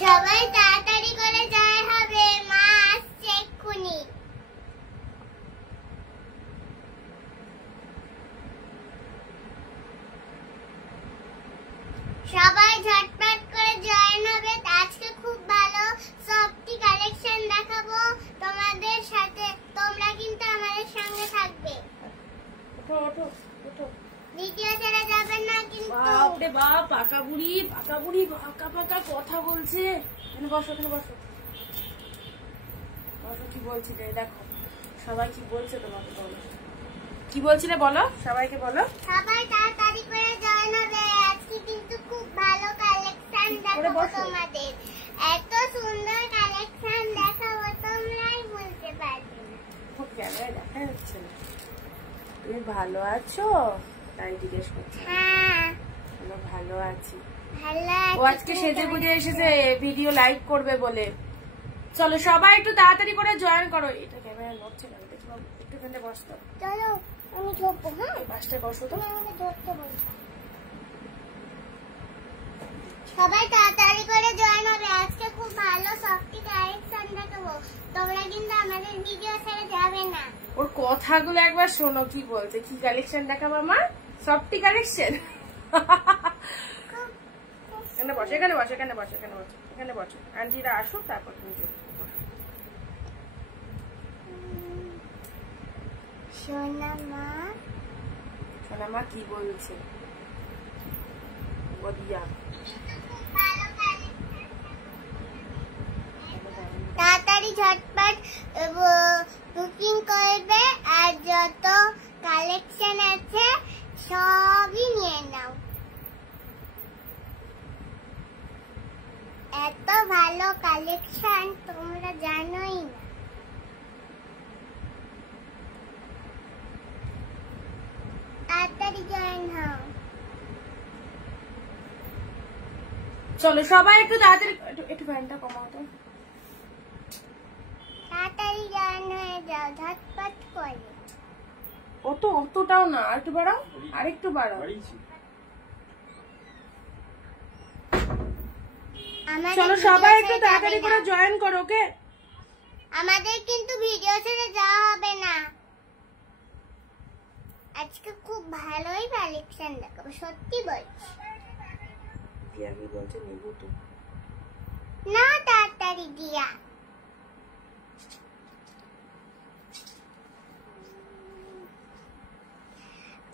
সবাই তাড়াতাড়ি করে যায় হবে, মা আসছে এক্ষুনি। সবাই ঝটপট করে জয়েন হবে। আজকে খুব ভালো সফটি কালেকশন দেখাবো তোমাদের সাথে, তোমরা কিন্তু আমাদের সঙ্গে থাকবে। ওঠো ওঠো ওঠো, ভিডিও ছেড়ে যাবে না কিন্তু। বাপরে বাপ, পাকা বুড়ি পাকা পাকা কথা বলছে। এখানে বসো, এখানে বসো বসো। কি বলছিলে দেখো, সবাই কি বলছে তোমাকে বলো। কি বলছিলে বলো, সবাইকে বলো। সবাই তাড়াতাড়ি করে জয়েন হবে। আজকে কিন্তু খুব ভালো কালেকশন দেখাবো তোমাদের। এত সুন্দর কালেকশন দেখাবো তোমরাই বলতে পারবে না। খুব ক্যামেরায় দেখা যাচ্ছে না। তুমি ভালো আছো তাই জিজ্ঞেস করছি। হ্যাঁ ভালো আছি। ভালো ও আজকে সেজে গুজে এসেছে ভিডিও লাইভ করবে বলে। চলো সবাই একটু তাড়াতাড়ি করে জয়েন করো। এটা ক্যামেরা নড়ছে না, একটুখানে বসতো। চলো আমি ধরবো। হ্যাঁ পাশটা বসো তো। আমাকে ধরতে বলছো। সবাই তাড়াতাড়ি করে জয়েন হবে। আজকে খুব ভালো সফটি কালেকশন দেখাবো, তোমরা কিন্তু আমাদের ভিডিও ছেড়ে যাবে না। ওর কথাগুলো একবার শোনো, কি বলছে। কি কালেকশন দেখাবো আমার? Softy collection. এখানে বসো, এখানে বসো, এখানে বসো, এখানে বসো, এখানে বসো। আন্টিরা আসুক তারপর তুমি সোনামা সোনামা কি বলছে বদিয়া? তাড়াতাড়ি ঝটপট বুকিং করবে, আর যত কালেকশন আছে সবই নিয়ে নাও। এত ভালো কালেকশন তোমরা জানোই না। তাড়াতাড়ি জয়েন হও। চলো সবাই একটু তাড়াতাড়ি, একটু ফ্যানটা কমাও তো। তাড়াতাড়ি জয়েন হয়ে যাও ঝটপট করে। অতটাও না, আর একটু বাড়াও, আর একটু বাড়াও। চলো সবাই একটু তাড়াতাড়ি করে জয়েন করো। ওকে, আমাদের কিন্তু ভিডিও ছেড়ে যাওয়া হবে না। আজকে খুব ভালোই কালেকশন দেখাবো, সত্যি বলছি। দিয়া কি বলছে নেবো তো? না তাড়াতাড়ি দিয়া।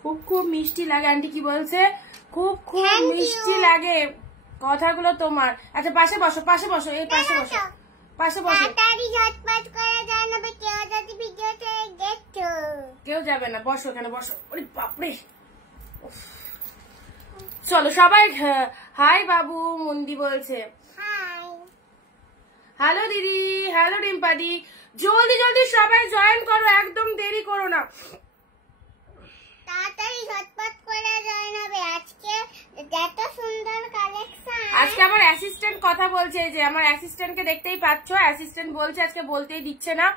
খুব খুব মিষ্টি লাগে। আন্টি কি বলছে? খুব খুব মিষ্টি লাগে কথাগুলো তোমার। আচ্ছা পাশে বসো, পাশে বসো, এই পাশে বসো, পাশে বসো। তাড়াতাড়ি ঝটপট করে জানাবে, কেউ যদি ভিডিওতে দেখছো। কেউ যাবে না, বসো এখানে বসো। ওরে বাপরে। চলো সবাই। হাই বাবু মন্দি বলছে। হাই হ্যালো দিদি, হ্যালো রিম্পাদি। জলদি জলদি সবাই জয়েন করো, একদম দেরি করো না। তাড়াতাড়ি ঝটপট করে জয়েন হবে। আজকে এত সুন্দর কালেকশন। আজকে আমার অ্যাসিস্ট্যান্ট কথা বলছে, যে আমার অ্যাসিস্ট্যান্টকে দেখতেই পাচ্ছ। অ্যাসিস্ট্যান্ট বলছে আজকে বলতেই দিচ্ছে না।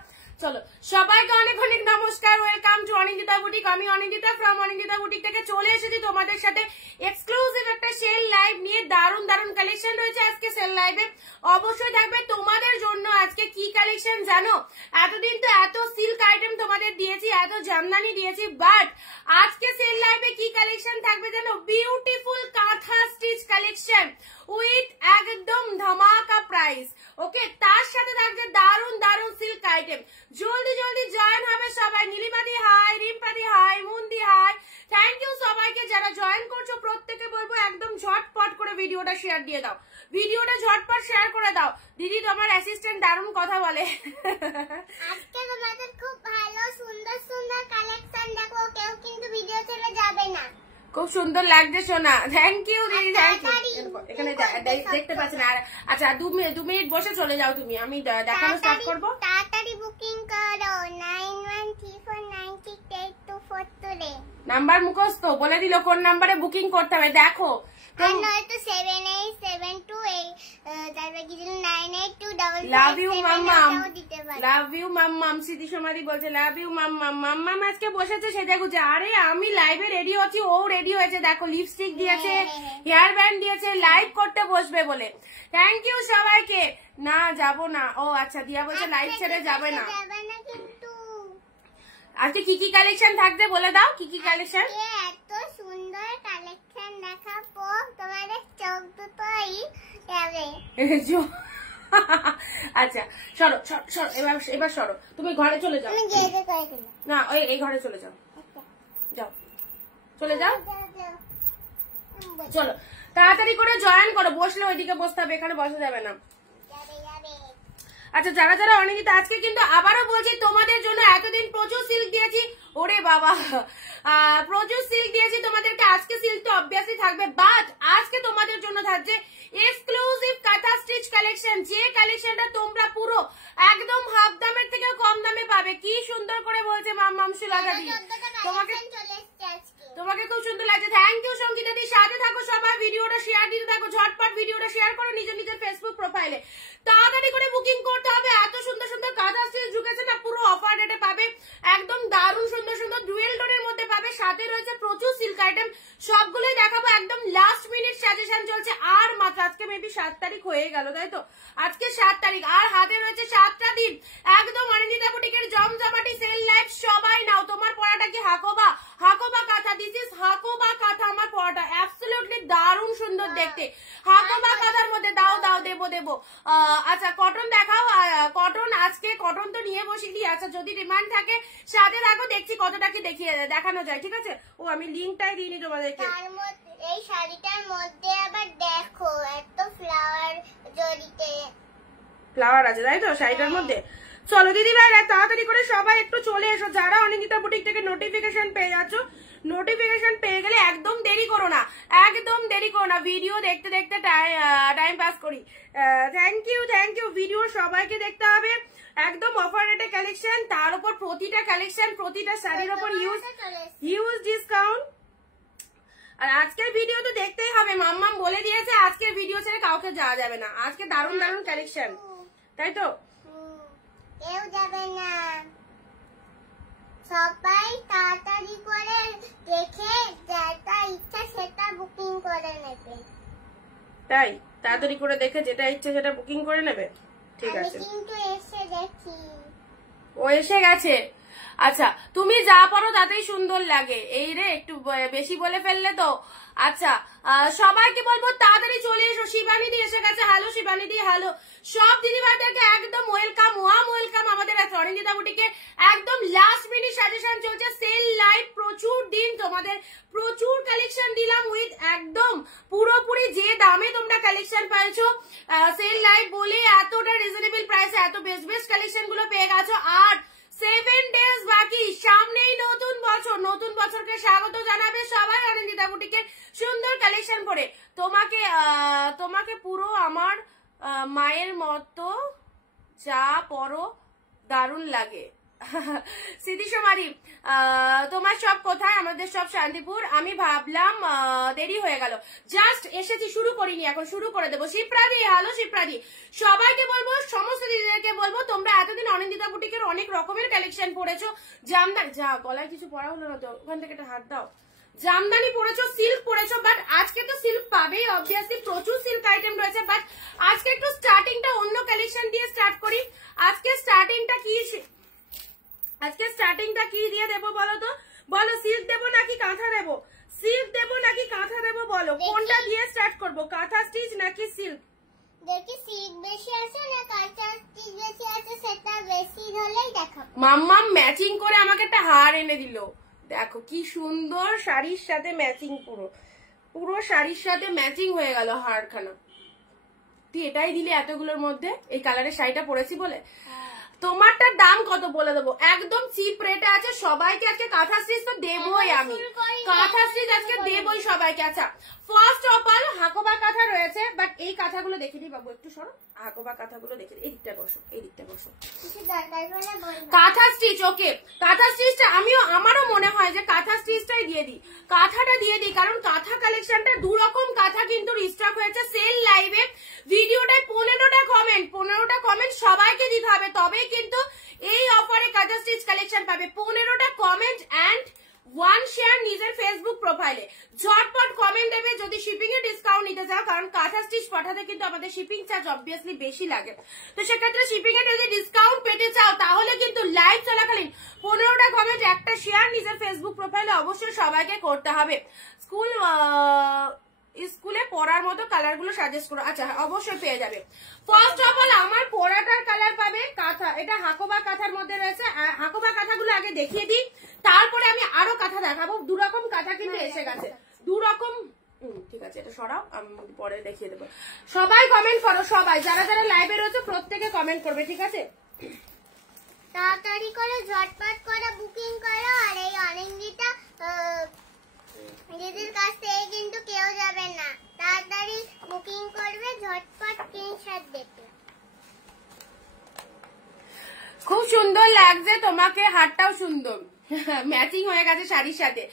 চলো সবাইকে অনেক অনেক নমস্কার, ওয়েলকাম টু অনিন্দিতা বুটিক। আমি অনিন্দিতা ফ্রম অনিন্দিতা বুটিক থেকে চলে এসেছি তোমাদের সাথে এক্সক্লুসিভ একটা সেল লাইভ নিয়ে। দারুণ দারুণ কালেকশন রয়েছে আজকে সেল লাইভে, অবশ্যই থাকবে তোমাদের জন্য। আজকে কি কালেকশন জানো? এতদিন তো এত সিল্ক আইটেম তোমাদের দিয়েছি, এত জামদানি দিয়েছি, বাট আজকে সেল লাইভে কি কালেকশন থাকবে জানো? বিউটিফুল কাঁথা স্টিচ কালেকশন উইথ একদম ধামাকা প্রাইস। ওকে, তার সাথে থাকবে দারুণ দারুণ সিল্ক আইটেম। জলদি জলদি জয়েন হবে সবাই। নীলিমাদি হাই, রিম্পাদি হাই, মুন্দি হাই। থ্যাংক ইউ সবাইকে যারা জয়েন করছো। প্রত্যেকে বলবো একদম ঝটপট করে ভিডিওটা শেয়ার দিয়ে দাও, ভিডিওটা ঝটপট শেয়ার করে দাও। দিদি তোমার অ্যাসিস্ট্যান্ট দারুণ কথা বলে। আজকে তোমাদের খুব ভালো সুন্দর সুন্দর কালেকশন দেখো, কেউ কিন্তু ভিডিও ছেড়ে যাবে না। খুব সুন্দর লাগছে সোনা, থ্যাংক ইউ দিদি, থ্যাংক ইউ। এখানে দেখতে পাচ্ছি না। আচ্ছা 2 মিনিট বসে চলে যাও তুমি, আমি দেখানো স্টার্ট করবো। তাড়াতাড়ি বুকিং করো 9134968243। নাম্বার মুখস্থ বলে দিল কোন নাম্বারে বুকিং করতে হবে। দেখো আর নয়তো 7872 তারপর কি দিল 982 লাভ ইউ মাম্মাম, লাভ ইউ মাম্মাম। স্মৃতি সমাধি বলছে লাভ ইউ মাম্মাম। মাম্মাম আজকে বসেছে সেজে গুজে। আরে আমি লাইভে রেডি হচ্ছি, ও রেডি হয়েছে। দেখো লিপস্টিক দিয়েছে, হেয়ার ব্যান্ড দিয়েছে, লাইভ করতে বসবে বলে। থ্যাংক ইউ সবাইকে। না যাব না। ও আচ্ছা, দিয়া বলছে লাইভ ছেড়ে যাবে না। আজকে কি কি কালেকশন থাকবে বলে দাও, কি কি কালেকশন? এত সুন্দর কালেকশন দেখাবো তোমাদের চোখ দুটোই যাবে। আচ্ছা সরো সরো সরো, এবার সরো, তুমি ঘরে চলে যাও। না ওই এই ঘরে চলে যাও, যাও চলে যাও। চলো তাড়াতাড়ি করে জয়েন করো, বসলে ওইদিকে বসতে হবে, এখানে বসা যাবে না। আচ্ছা যারা যারা অনিন্দিতা, আজকে কিন্তু আবারও বলছি তোমাদের জন্য এতদিন প্রচুর সিল্ক দিয়েছি। ওরে বাবা, প্রচুর সিল্ক দিয়েছি তোমাদেরকে। আজকে সিল্ক তো অবভিয়াসলি থাকবে, বাট আজকে তোমাদের জন্য থাকছে এক্সক্লুসিভ কাঁথা স্টিচ কালেকশন, যে কালেকশনটা তোমরা পুরো একদম হাফ দামের থেকে কম দামে পাবে। কি সুন্দর করে বলছে মাম্মাম সুলাগাদি, তোমাকে খুব সুন্দর লাগছে। থ্যাংক ইউ সঙ্গীতা দি, সাথে থাকো সবাই, ভিডিওটা শেয়ার দিতে থাকো, ঝটপট ভিডিওটা শেয়ার করো নিজের নিজের ফেসবুক প্রোফাইলে। তাড়াতাড়ি করে বুকিং করতে হবে। এত সুন্দর সুন্দর কাঁথা স্টিচ ঢুকেছে না, পুরো অফার রেটে পাবে, একদম দারুণ সুন্দর সুন্দর ডুয়েল টোনের মধ্যে পাবে। সাথে রয়েছে প্রচুর সিল্ক আইটেম, সবগুলোই দেখাবো। একদম লাস্ট মিনিট সাজেশন চলছে। আর মাত্র আজকে মেবি 7 তারিখ হয়ে গেল, তাই তো? আজকে 7 তারিখ, আর হাতে রয়েছে 7টা দিন। একদম অনিন্দিতা বুটিকের জমজমাটি সেল লাইভ। সবাই নাও। তোমার পড়াটা কি হাকোবা? হাকোবা কাঁথা, দিস ইজ হাকোবা কাঁথা। আমার পড়াটা অ্যাবসলিউটলি দারুণ সুন্দর দেখতে। হাকোবা কাঁথার মধ্যে দাও দাও, দেবো দেবো। আচ্ছা কটন দেখাও। কটন আজকে কটন তো নিয়ে বসিনি। আচ্ছা যদি ডিমান্ড থাকে সাথে থাকো, দেখছি কতটা কি দেখানো যায়, ঠিক আছে? ও আমি লিঙ্কটাই দিইনি তোমাদেরকে। এই শাড়িটার মধ্যে আবার দেখো এত ফ্লাওয়ার জড়িতে, ফ্লাওয়ার আছে তাই তো শাড়িটার মধ্যে। চলো দিদি ভাইরা তাড়াতাড়ি করে সবাই একটু চলে এসো। যারা অনিন্দিতা বুটিক থেকে নোটিফিকেশন পেয়ে যাচ্ছ, নোটিফিকেশন পেয়ে গেলে একদম দেরি করো না, একদম দেরি করো না। ভিডিও দেখতে দেখতে টাইম পাস করি। Thank you thank you. Video সবাইকে দেখতে হবে। একদম অফার রেটে কালেকশন, তার উপর প্রতিটা কালেকশন প্রতিটা শাড়ির উপর হিউজ ডিসকাউন্ট। আর আজকের ভিডিও তো দেখতেই হবে, মাম্মাম বলে দিয়েছে আজকের ভিডিও ছেড়ে কাউকে যাওয়া যাবে না। আজকে দারুণ দারুণ কালেকশন, তাই তো? কেউ যাবে না, সবাই তাড়াতাড়ি করে দেখে যেটা ইচ্ছা সেটা বুকিং করে নেবে। তাই তাড়াতাড়ি করে দেখে যেটা ইচ্ছে সেটা বুকিং করে নেবে, ঠিক আছে? কিন্তু এসে দেখি ও এসে গেছে। আচ্ছা তুমি যা পারো তাতেই সুন্দর লাগে। এই রে একটু বেশি বলে ফেললে তো। আচ্ছা সবাইকে বলবো তাড়াতাড়ি চলে এসো। শিবানীদি এসে গেছে, হ্যালো শিবানীদি, হ্যালো। সব দিদিভাইদেরকে একদম ওয়েলকাম, ওয়াম ওয়েলকাম আমাদের অনিন্দিতা বুটিকে। একদম লাস্ট মিনিট সাজেশন চলছে, সেল লাইভ, প্রচুর দিন তোমাদের প্রচুর কালেকশন দিলাম উইথ একদম পুরোপুরি যে দামে তোমরা কালেকশন পাইছো। সেল লাইভ বলে এতটা রিজনেবল প্রাইসে এত বেস্ট বেস্ট কালেকশন গুলো পেয়ে গেছো। আর 7 ডেজ বাকি, সামনেই নতুন বছর। নতুন বছরকে স্বাগত জানাবে সবাই অনিন্দিতা বুটিকের সুন্দর কালেকশন পরে। তোমাকে পুরো আমার মায়ের মতো যা পরো দারুণ লাগে। স্মৃতিসমারি তোমার সব কোথায়? আমাদের সব শান্তিপুর। আমি ভাবলাম দেরি হয়ে গেল, জাস্ট এসেছি, শুরু করিনি, এখন শুরু করে দেবো। শিপ্রাদি, হ্যালো শিপ্রাদি। সবাইকে বলবো, সমস্ত দিদিদেরকে বলবো, তোমরা এতদিন অনিন্দিতা বুটিকের অনেক রকমের কালেকশন পড়েছো। জামদানি, যা গলায় কিছু পরা হলো না তো, ওখান থেকে একটা হাত দাও। জামদানি পড়েছো, সিল্ক পড়েছো, বাট আজকে তো সিল্ক পাবেই অবভিয়াসলি, প্রচুর সিল্ক আইটেম রয়েছে। বাট আজকে একটু স্টার্টিংটা অন্য কালেকশন দিয়ে স্টার্ট করি। আজকে স্টার্টিংটা কি দিয়ে দেবো বলো তো? বলো সিল্ক দেবো নাকি কাঁথা দেবো? সিল্ক দেবো নাকি কাঁথা দেবো বলো? কোনটা দিয়ে স্টার্ট করবো, কাঁথা স্টিচ নাকি সিল্ক? দেখি সিল্ক বেশি আছে না কাঁথা স্টিচ বেশি আছে, সেটা বেশি হলেই দেখাবো। মাম্মাম ম্যাচিং করে আমাকে একটা হার এনে দিল। দেখো কি সুন্দর, শাড়ির সাথে ম্যাচিং, পুরো শাড়ির সাথে ম্যাচিং হয়ে গেল হারখানা। তুই এটাই দিলি এতগুলোর মধ্যে, এই কালারের শাড়িটা পরেছি বলে। তোমারটার দাম কত বলে দেবো, একদম চিপ রেটে আছে। সবাইকে আজকে কাঁথা স্টিচ তো দেবই, আমি কাঁথা স্টিচ আজকে দেবই সবাইকে। আচ্ছা ফার্স্ট অফ অল হাকোবা কাঁথা রয়েছে, বাট এই কাঁথাগুলো দেখে দিই বাবু, একটু সরো, হাকোবা কাঁথাগুলো দেখে দিই, এই দিকটা বসো, এই দিকটা বসো। কাঁথা স্টিচ, ওকে কাঁথা স্টিচটা আমারও মনে হয় যে কাঁথা স্টিচটাই দিয়ে দিই, কাঁথাটা দিয়ে দিই, কারণ কাঁথা কালেকশনটা দু রকম কাঁথা কিন্তু রিস্টক হয়েছে সেল লাইভে। ভিডিওটায় 15টা কমেন্ট সবাইকে দিতে হবে, তবেই কিন্তু এই অফারে কাঁথা স্টিচ কালেকশন পাবে। 15টা কমেন্ট অ্যান্ড 1 শেয়ার নিজের ফেসবুক প্রোফাইলে, ঝটপট কমেন্ট দেবে যদি শিপিং এ ডিসকাউন্ট নিতে চাও, কারণ কাঁথা স্টিচ পাঠাতে কিন্তু আমাদের শিপিং চার্জ অবভিয়াসলি বেশি লাগে। তো সেক্ষেত্রে শিপিং এ যদি ডিসকাউন্ট পেতে চাও তাহলে কিন্তু লাইভ চলাকালীন 15টা কমেন্ট, একটা শেয়ার নিজের ফেসবুক প্রোফাইলে অবশ্যই সবাইকে করতে হবে। স্কুলে পড়ার মতো কালার গুলো সাজেস্ট করো। আচ্ছা অবশ্যই পেয়ে যাবে। ফার্স্ট অফ অল আমার পড়াটার কালার পাবে কাঁথা, এটা হাকোবা কাঁথার মধ্যে রয়েছে। হাকোবা কাঁথাগুলো আগে দেখিয়ে দিই, তারপরে আমি আরো কাঁথা দেখাবো। দু রকম কাঁথা কিন্তু এসে গেছে, দু রকম। ঠিক আছে এটা সরাও, আমি পরে দেখিয়ে দেবো। সবাই কমেন্ট করো, সবাই যারা যারা লাইভে রয়েছে প্রত্যেকে কমেন্ট করবে, ঠিক আছে? তাড়াতাড়ি করে ঝটপট করে বুকিং করো। আর এই অনিন্দিতা দিদির কাছ থেকে কিন্তু কেউ যাবে না, তাড়াতাড়ি বুকিং করবে, ঝটপট স্ক্রিনশট দেবে। খুব সুন্দর লাগছে তোমাকে, হাতটাও সুন্দর ম্যাচিং হয়ে গেছে শাড়ির সাথে।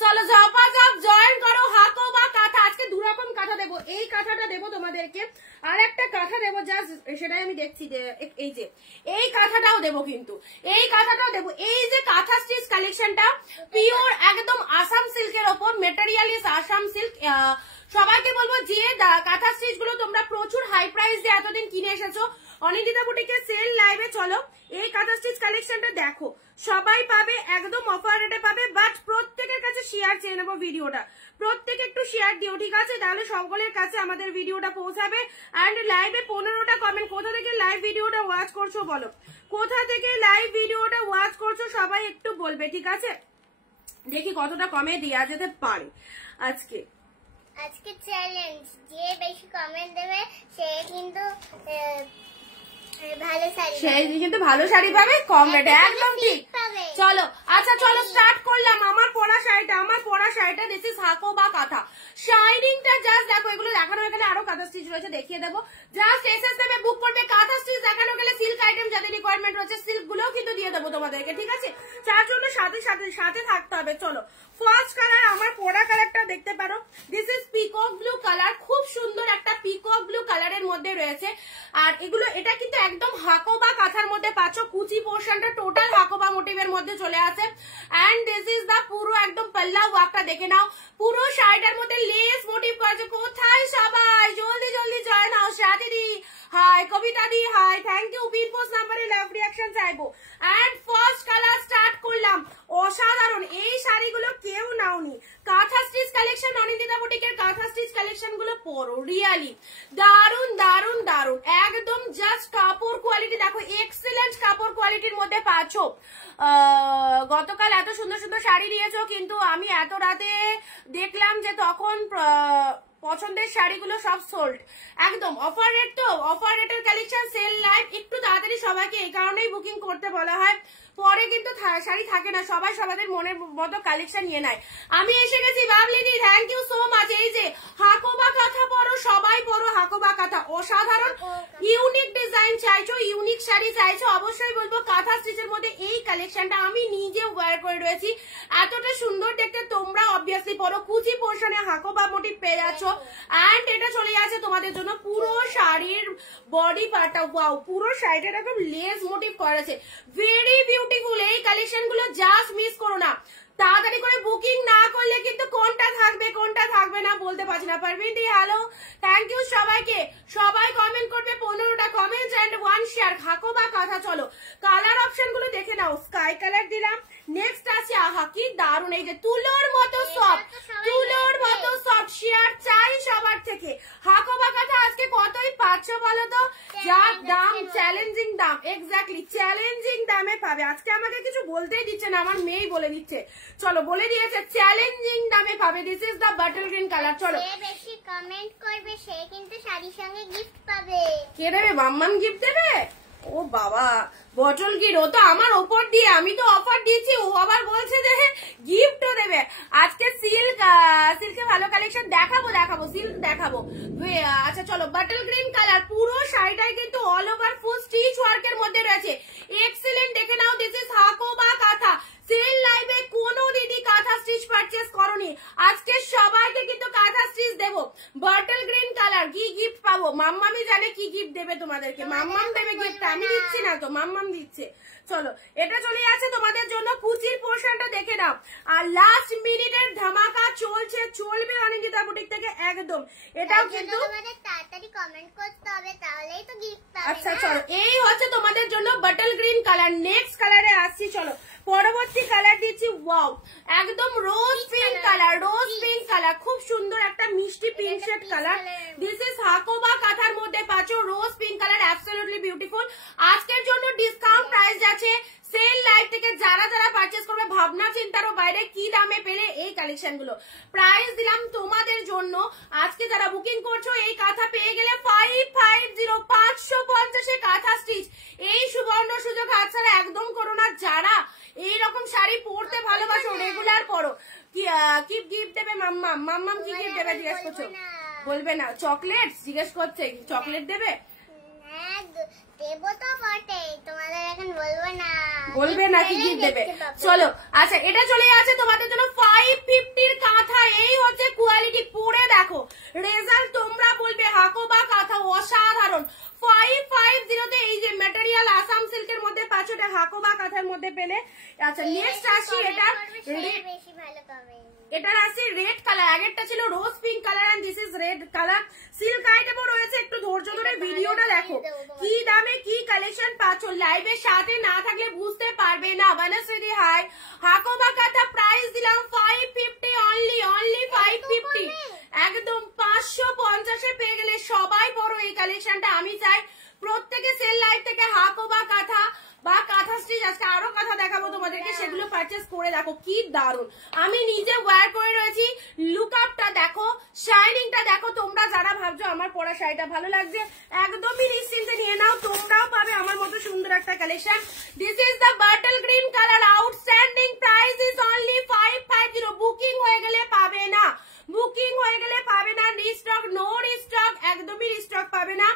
চলো ঝপাঝপ জয়েন করো হাকোবা কাঁথা। আজকে দু রকম কাঁথা দেবো, এই কাঁথাটা দেবো তোমাদেরকে, আর একটা কাঁথা দেবো জাস্ট সেটাই আমি দেখছি যে এই যে এই কাঁথাটাও দেবো, কিন্তু এই কাঁথাটাও দেবো। এই যে কাঁথা স্টিচ কালেকশনটা পিওর একদম আসাম সিল্কের ওপর, মেটেরিয়াল ইজ আসাম সিল্ক। সবাইকে বলবো যে কাঁথা স্টিচ গুলো তোমরা প্রচুর হাই প্রাইস দিয়ে এতদিন কিনে এসেছো, অনিন্দিতা বুটিকের সেল লাইভে চলো এই কাঁথা স্টিচ কালেকশনটা দেখো, সবাই পাবে একদম অফার রেটে পাবে। বাট প্রত্যেকের কাছে শেয়ার চেয়ে নেবো ভিডিওটা, প্রত্যেকে একটু শেয়ার দিও, ঠিক আছে? তাহলে সকলের কাছে আমাদের ভিডিওটা পৌঁছাবে। অ্যান্ড লাইভে 15টা কমেন্ট, কোথা থেকে লাইভ ভিডিওটা ওয়াচ করছো বলো, কোথা থেকে লাইভ ভিডিওটা ওয়াচ করছো সবাই একটু বলবে, ঠিক আছে? দেখি কতটা কমে দেওয়া যেতে পারে আজকে। আজকে চ্যালেঞ্জ, যে বেশি কমেন্ট দেবে সে কিন্তু ভালো শাড়ি, সে কিন্তু ভালো শাড়ি পাবে কম রেটে, একদম ঠিক। চলো আচ্ছা চলো স্টার্ট করলাম। আমার পরা শাড়িটা দিস ইজ হাকোবা কাঁথা। শাইনিংটা জাস্ট দেখো, এগুলো দেখানো গেলে আরো কাঁথা স্টিচ রয়েছে, দেখিয়ে দেবো। জাস্ট এসএস দেবে, বুক করবে। কাঁথা স্টিচ দেখানো গেলে সিল্ক আইটেম যাদের রিকোয়ারমেন্ট রয়েছে সিল্ক গুলোও কিন্তু দিয়ে দেবো তোমাদেরকে, ঠিক আছে? যার জন্য সাথে থাকতে হবে। চলো ফার্স্ট কালার, আমার পরা কালারটা দেখতে পারো, this is peacock blue colour, খুব সুন্দর একটা পিকক ব্লু কালারের মধ্যে রয়েছে। আর এটা কিন্তু একদম হাকোবা কাঁথার মধ্যে পাচ্ছ, কুচি পোর্শনটা টোটাল হাকোবা মোটিভের মধ্যে চলে আসে। এন্ড দিস ইজ দা পুরো একদম পাল্লা ওয়ার্কটা দেখে নাও, পুরো শাড়িটার মধ্যে লেস মোটিভ করেছে। কোথায় সবাই জলদি জলদি জয়েন নাও। Sathi di hi, Kabita di hi, thank you. Pin post নাম্বারে লাভ রিঅ্যাকশন চাইবো। এন্ড ফার্স্ট কালার স্টার্ট করলাম, অসাধারণ। এই শাড়িগুলো কেউ নাওনি, কাঁথা স্টিচ কালেকশন, অনিন্দিতা বুটিকের কাঁথা স্টিচ কালেকশন গুলো পরো, রিয়ালি দারুন দারুন দারুন, একদম জাস্ট কাপড় কোয়ালিটি দেখো, এক্সেলেন্ট কাপড় কোয়ালিটির মধ্যে পাচ্ছ। গতকাল এত সুন্দর সুন্দর শাড়ি দিয়েছো, কিন্তু আমি এত রাতে দেখলাম যে তখন পছন্দের শাড়িগুলো সব সোল্ড, একদম অফার রেট। তো অফার রেটের কালেকশন সেল লাইভ, একটু তাড়াতাড়ি সবাইকে এই কারণেই বুকিং করতে বলা হয়, পরে কিন্তু শাড়ি থাকে না, সবাই সবাদের মনের মতো কালেকশন নিয়ে নেয়। আমি এসে গেছি বাবলিদি, থ্যাংক ইউ সো মাচ। এই যে হাকোবা কাঁথা পরো, সবাই পরো হাকোবা কাঁথা, অসাধারণ। ইউনিক ডিজাইন চাইছো, ইউনিক শাড়ি চাইছো, অবশ্যই বলবো কাঁথা স্টিচের মধ্যে এই কালেকশনটা আমি নিজে ওয়্যার করে রয়েছি, এতটা সুন্দর দেখতে। তোমরা অবভিয়াসলি পরো, কুচি পোর্শনে হাকোবা মোটিভ পেয়ে যাচ্ছ। এন্ড এটা চলে যাচ্ছে তোমাদের জন্য পুরো শাড়ির বডি পার্টটা, ওয়াও, পুরো শাড়িটা একদম লেস মোটিভ করেছে, ভেরি বিউটিফুল। এই কালেকশন গুলো জাস্ট মিস করো না, তাড়াতাড়ি করে বুকিং না করলে কিন্তু কোনটা থাকবে কোনটা থাকবে না বলতে পারছি না। পারভিন দি হ্যালো, থ্যাংক ইউ সবাইকে। সবাই কমেন্ট করবে, 15টা কমেন্টস এন্ড 1 শেয়ার। হাকোবা কাঁথা, চলো কালার অপশন গুলো দেখে নাও। স্কাই কালার দিলাম, নেক্সট আছে আহা কি দারুন, এই যে তুলোর মতো সফট, তুলোর মতো সফট। শেয়ার চাই সবার থেকে। হাকোবা কাঁথা আজকে কতই পাচ্ছ বলো তো? যা দাম, চ্যালেঞ্জিং দাম, এক্স্যাক্টলি চ্যালেঞ্জিং দামে পাবে। আজকে আমাকে কিছু বলতেই দিচ্ছে না, আমার মেয়েই বলে দিচ্ছে। চলো বলে দিয়েছে চ্যালেঞ্জিং দামে পাবে। This is the bottle green colour. চলো যে বেশি কমেন্ট করবে সে কিন্তু শাড়ির সঙ্গে গিফট পাবে। কে দেবে? মাম্মাম গিফট দেবে? ও বাবা বটল গ্রিন, ও তো আমার ওপর দিয়ে, আমি তো অফার দিয়েছি, ও আবার বলছে যে গিফটও দেবে। আজকে সিল্কে ভালো কালেকশন দেখাবো সিল্ক দেখাবো। আচ্ছা চলো, বটল গ্রিন কালার, পুরো শাড়িটাই কিন্তু অল ওভার ফুল স্টিচ ওয়ার্কের মধ্যে রয়েছে। এক্সিলেন্ট, দেখে নাও, দিস ইজ হাকোবা কাঁথা। সেল লাইভে কোনো দিদি কাঁথা স্টিচ পারচেস করনি, আজকে সবাইকে কিন্তু কাঁথা স্টিচ দেবো। বটল গ্রিন কালার, কি গিফট পাবো? মাম্মামি জানে কি গিফট দেবে তোমাদেরকে, মাম্মাম দেবে গিফট, আমি দিচ্ছি না তো, মাম্মাম দিচ্ছে। চলো, এটা চলে আছে তোমাদের জন্য কুচির পোর্শনটা দেখে নাও। আর লাস্ট মিনিটের ধামাকা চলবে অনিন্দিতা বুটিক থেকে একদম। এটাও কিন্তু তাড়াতাড়ি কমেন্ট করতে হবে, তাহলেই তো গিফট পাবে। আচ্ছা চলো, এই হচ্ছে তোমাদের জন্য বটল গ্রিন কালার। নেক্সট কালারে আসছি, চলো পরবর্তী কালার দিচ্ছি। ওয়াও, একদম রোজ পিঙ্ক কালার, খুব সুন্দর একটা মিষ্টি pink shade colour. This is Hakoba কাঁথার মধ্যে পাচ্ছ rose pink colour, absolutely beautiful. আজকের জন্য ডিসকাউন্ট প্রাইস যাচ্ছে সেল লাইভ থেকে, যারা পারচেস করবে ভাবনা চিন্তারও বাইরে কি দামে পেলে এই কালেকশন গুলো। প্রাইস দিলাম তোমাদের জন্য, আজকে যারা বুকিং করছো এই কাঁথা পেয়ে গেলে 550 550 কাঁথা স্টিচ। এই সুবর্ণ সুযোগ হাতছাড়া একদম করো না। যারা এইরকম শাড়ি পরতে ভালোবাসো, রেগুলার পরো, কি গিফট দেবে মাম্মাম কি গিফট দেবে জিজ্ঞেস করছো? বলবে না? চকলেট জিজ্ঞেস করছে, চকলেট দেবে? দেবো তো বটে, তোমাদের এখন বলবে না কি গিফট দেবে। চলো, আচ্ছা এটা চলে আছে তোমাদের জন্য 550 কাঁথা। এই হচ্ছে কোয়ালিটি, পরে দেখো রেজাল্ট, তোমরা বলবে হাকোবা কাঁথা অসাধারণ। 550 এই যে ম্যাটেরিয়াল আসাম সিল্কের মধ্যে পাচ্ছ, এটা হাকোবা কাঁথার মধ্যে পেলে। আচ্ছা নেক্সট আসি, এটার আছে রেড কালার, আগেরটা ছিল rose pink colour, and this is red colour. Silk আইটেমও রয়েছে, একটু ধৈর্য ধরে ভিডিওটা দেখো। কি দামে কি কালেকশন পাচ্ছ, লাইভের সাথে না থাকলে বুঝতে পারবে না। বনশ্রী হাই, হাকোবা কাঁথা প্রাইস দিলাম 550, অনলি 550, একদম 550 পেয়ে গেলে সবাই বড় এই কালেকশনটা। আমি চাই প্রত্যেকে সেল লাইভ থেকে হাকোবা কাঁথা বা কাঁথা স্টিচ, আজকে আরো কাঁথা দেখাবো তোমাদেরকে, সেগুলো পারচেস করে দেখো কি দারুন। আমি নিজে ওয়্যার করে রয়েছি, লুক আপটা দেখো, শাইনিংটা দেখো। তোমরা যারা ভাবছো আমার পরা শাড়িটা ভালো লাগছে, একদমই নিশ্চিন্তে নিয়ে নাও, তোমরাও পাবে আমার মতো সুন্দর একটা collection. This is the bottle green colour, outstanding, price is only 550। Booking হয়ে গেলে পাবে না, রিস্টক, নো রিস্টক, একদমই রিস্টক পাবে না।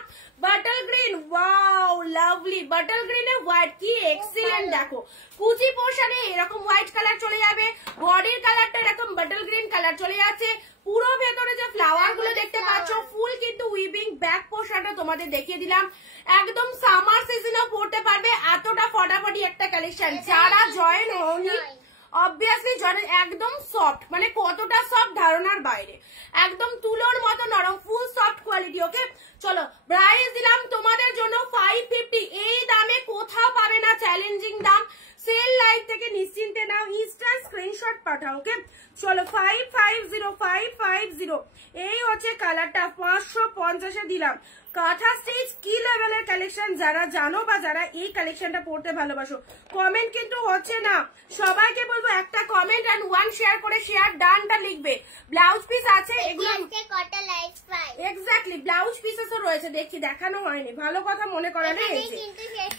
Bottle green, wow lovely, bottle গ্রিনে হোয়াইট, কি এক্সিলেন্ট। দেখো কুচি পোর্শনে এরকম হোয়াইট কালার চলে যাবে, বডির কালারটা এরকম বটল গ্রিন কালার চলে যাচ্ছে। পুরো ভেতরে যে ফ্লাওয়ার গুলো দেখতে পাচ্ছ ফুল কিন্তু উইভিং, ব্যাক পোর্শনটা তোমাদের দেখিয়ে দিলাম। একদম সামার সিজনেও পড়তে পারবে, এতটা ফটাফটি একটা কালেকশন। যারা জয়েন হওনি অবভিয়াসলি জয়েন, একদম সফট, মানে কতটা সফট ধারণার বাইরে, একদম তুলোর মতো নরম, ফুল সফট কোয়ালিটি। ওকে চলো, প্রাইস দিলাম তোমাদের জন্য 550। এই দামে কোথাও পাবে না, চ্যালেঞ্জিং দাম। সেল লাইভ থেকে নিশ্চিন্তে নাও, ইনস্ট্যান্ট স্ক্রিনশট পাঠাও। ওকে চলো, 550 এই হচ্ছে কালারটা, 550 দিলাম। কাঁথা স্টিচ কি লেভেলের কালেকশন, যারা জানো বা যারা এই কালেকশনটা পড়তে ভালোবাসো। কমেন্ট কিন্তু হচ্ছে না, সবাইকে বলবো একটা কমেন্ট এন্ড ওয়ান শেয়ার করে শেয়ার ডানটা লিখবে। ব্লাউজ পিস আছে, এগুলো এক্স্যাক্টলি ব্লাউজ পিসেসও রয়েছে, দেখানো হয়নি, ভালো কথা মনে করা নেই।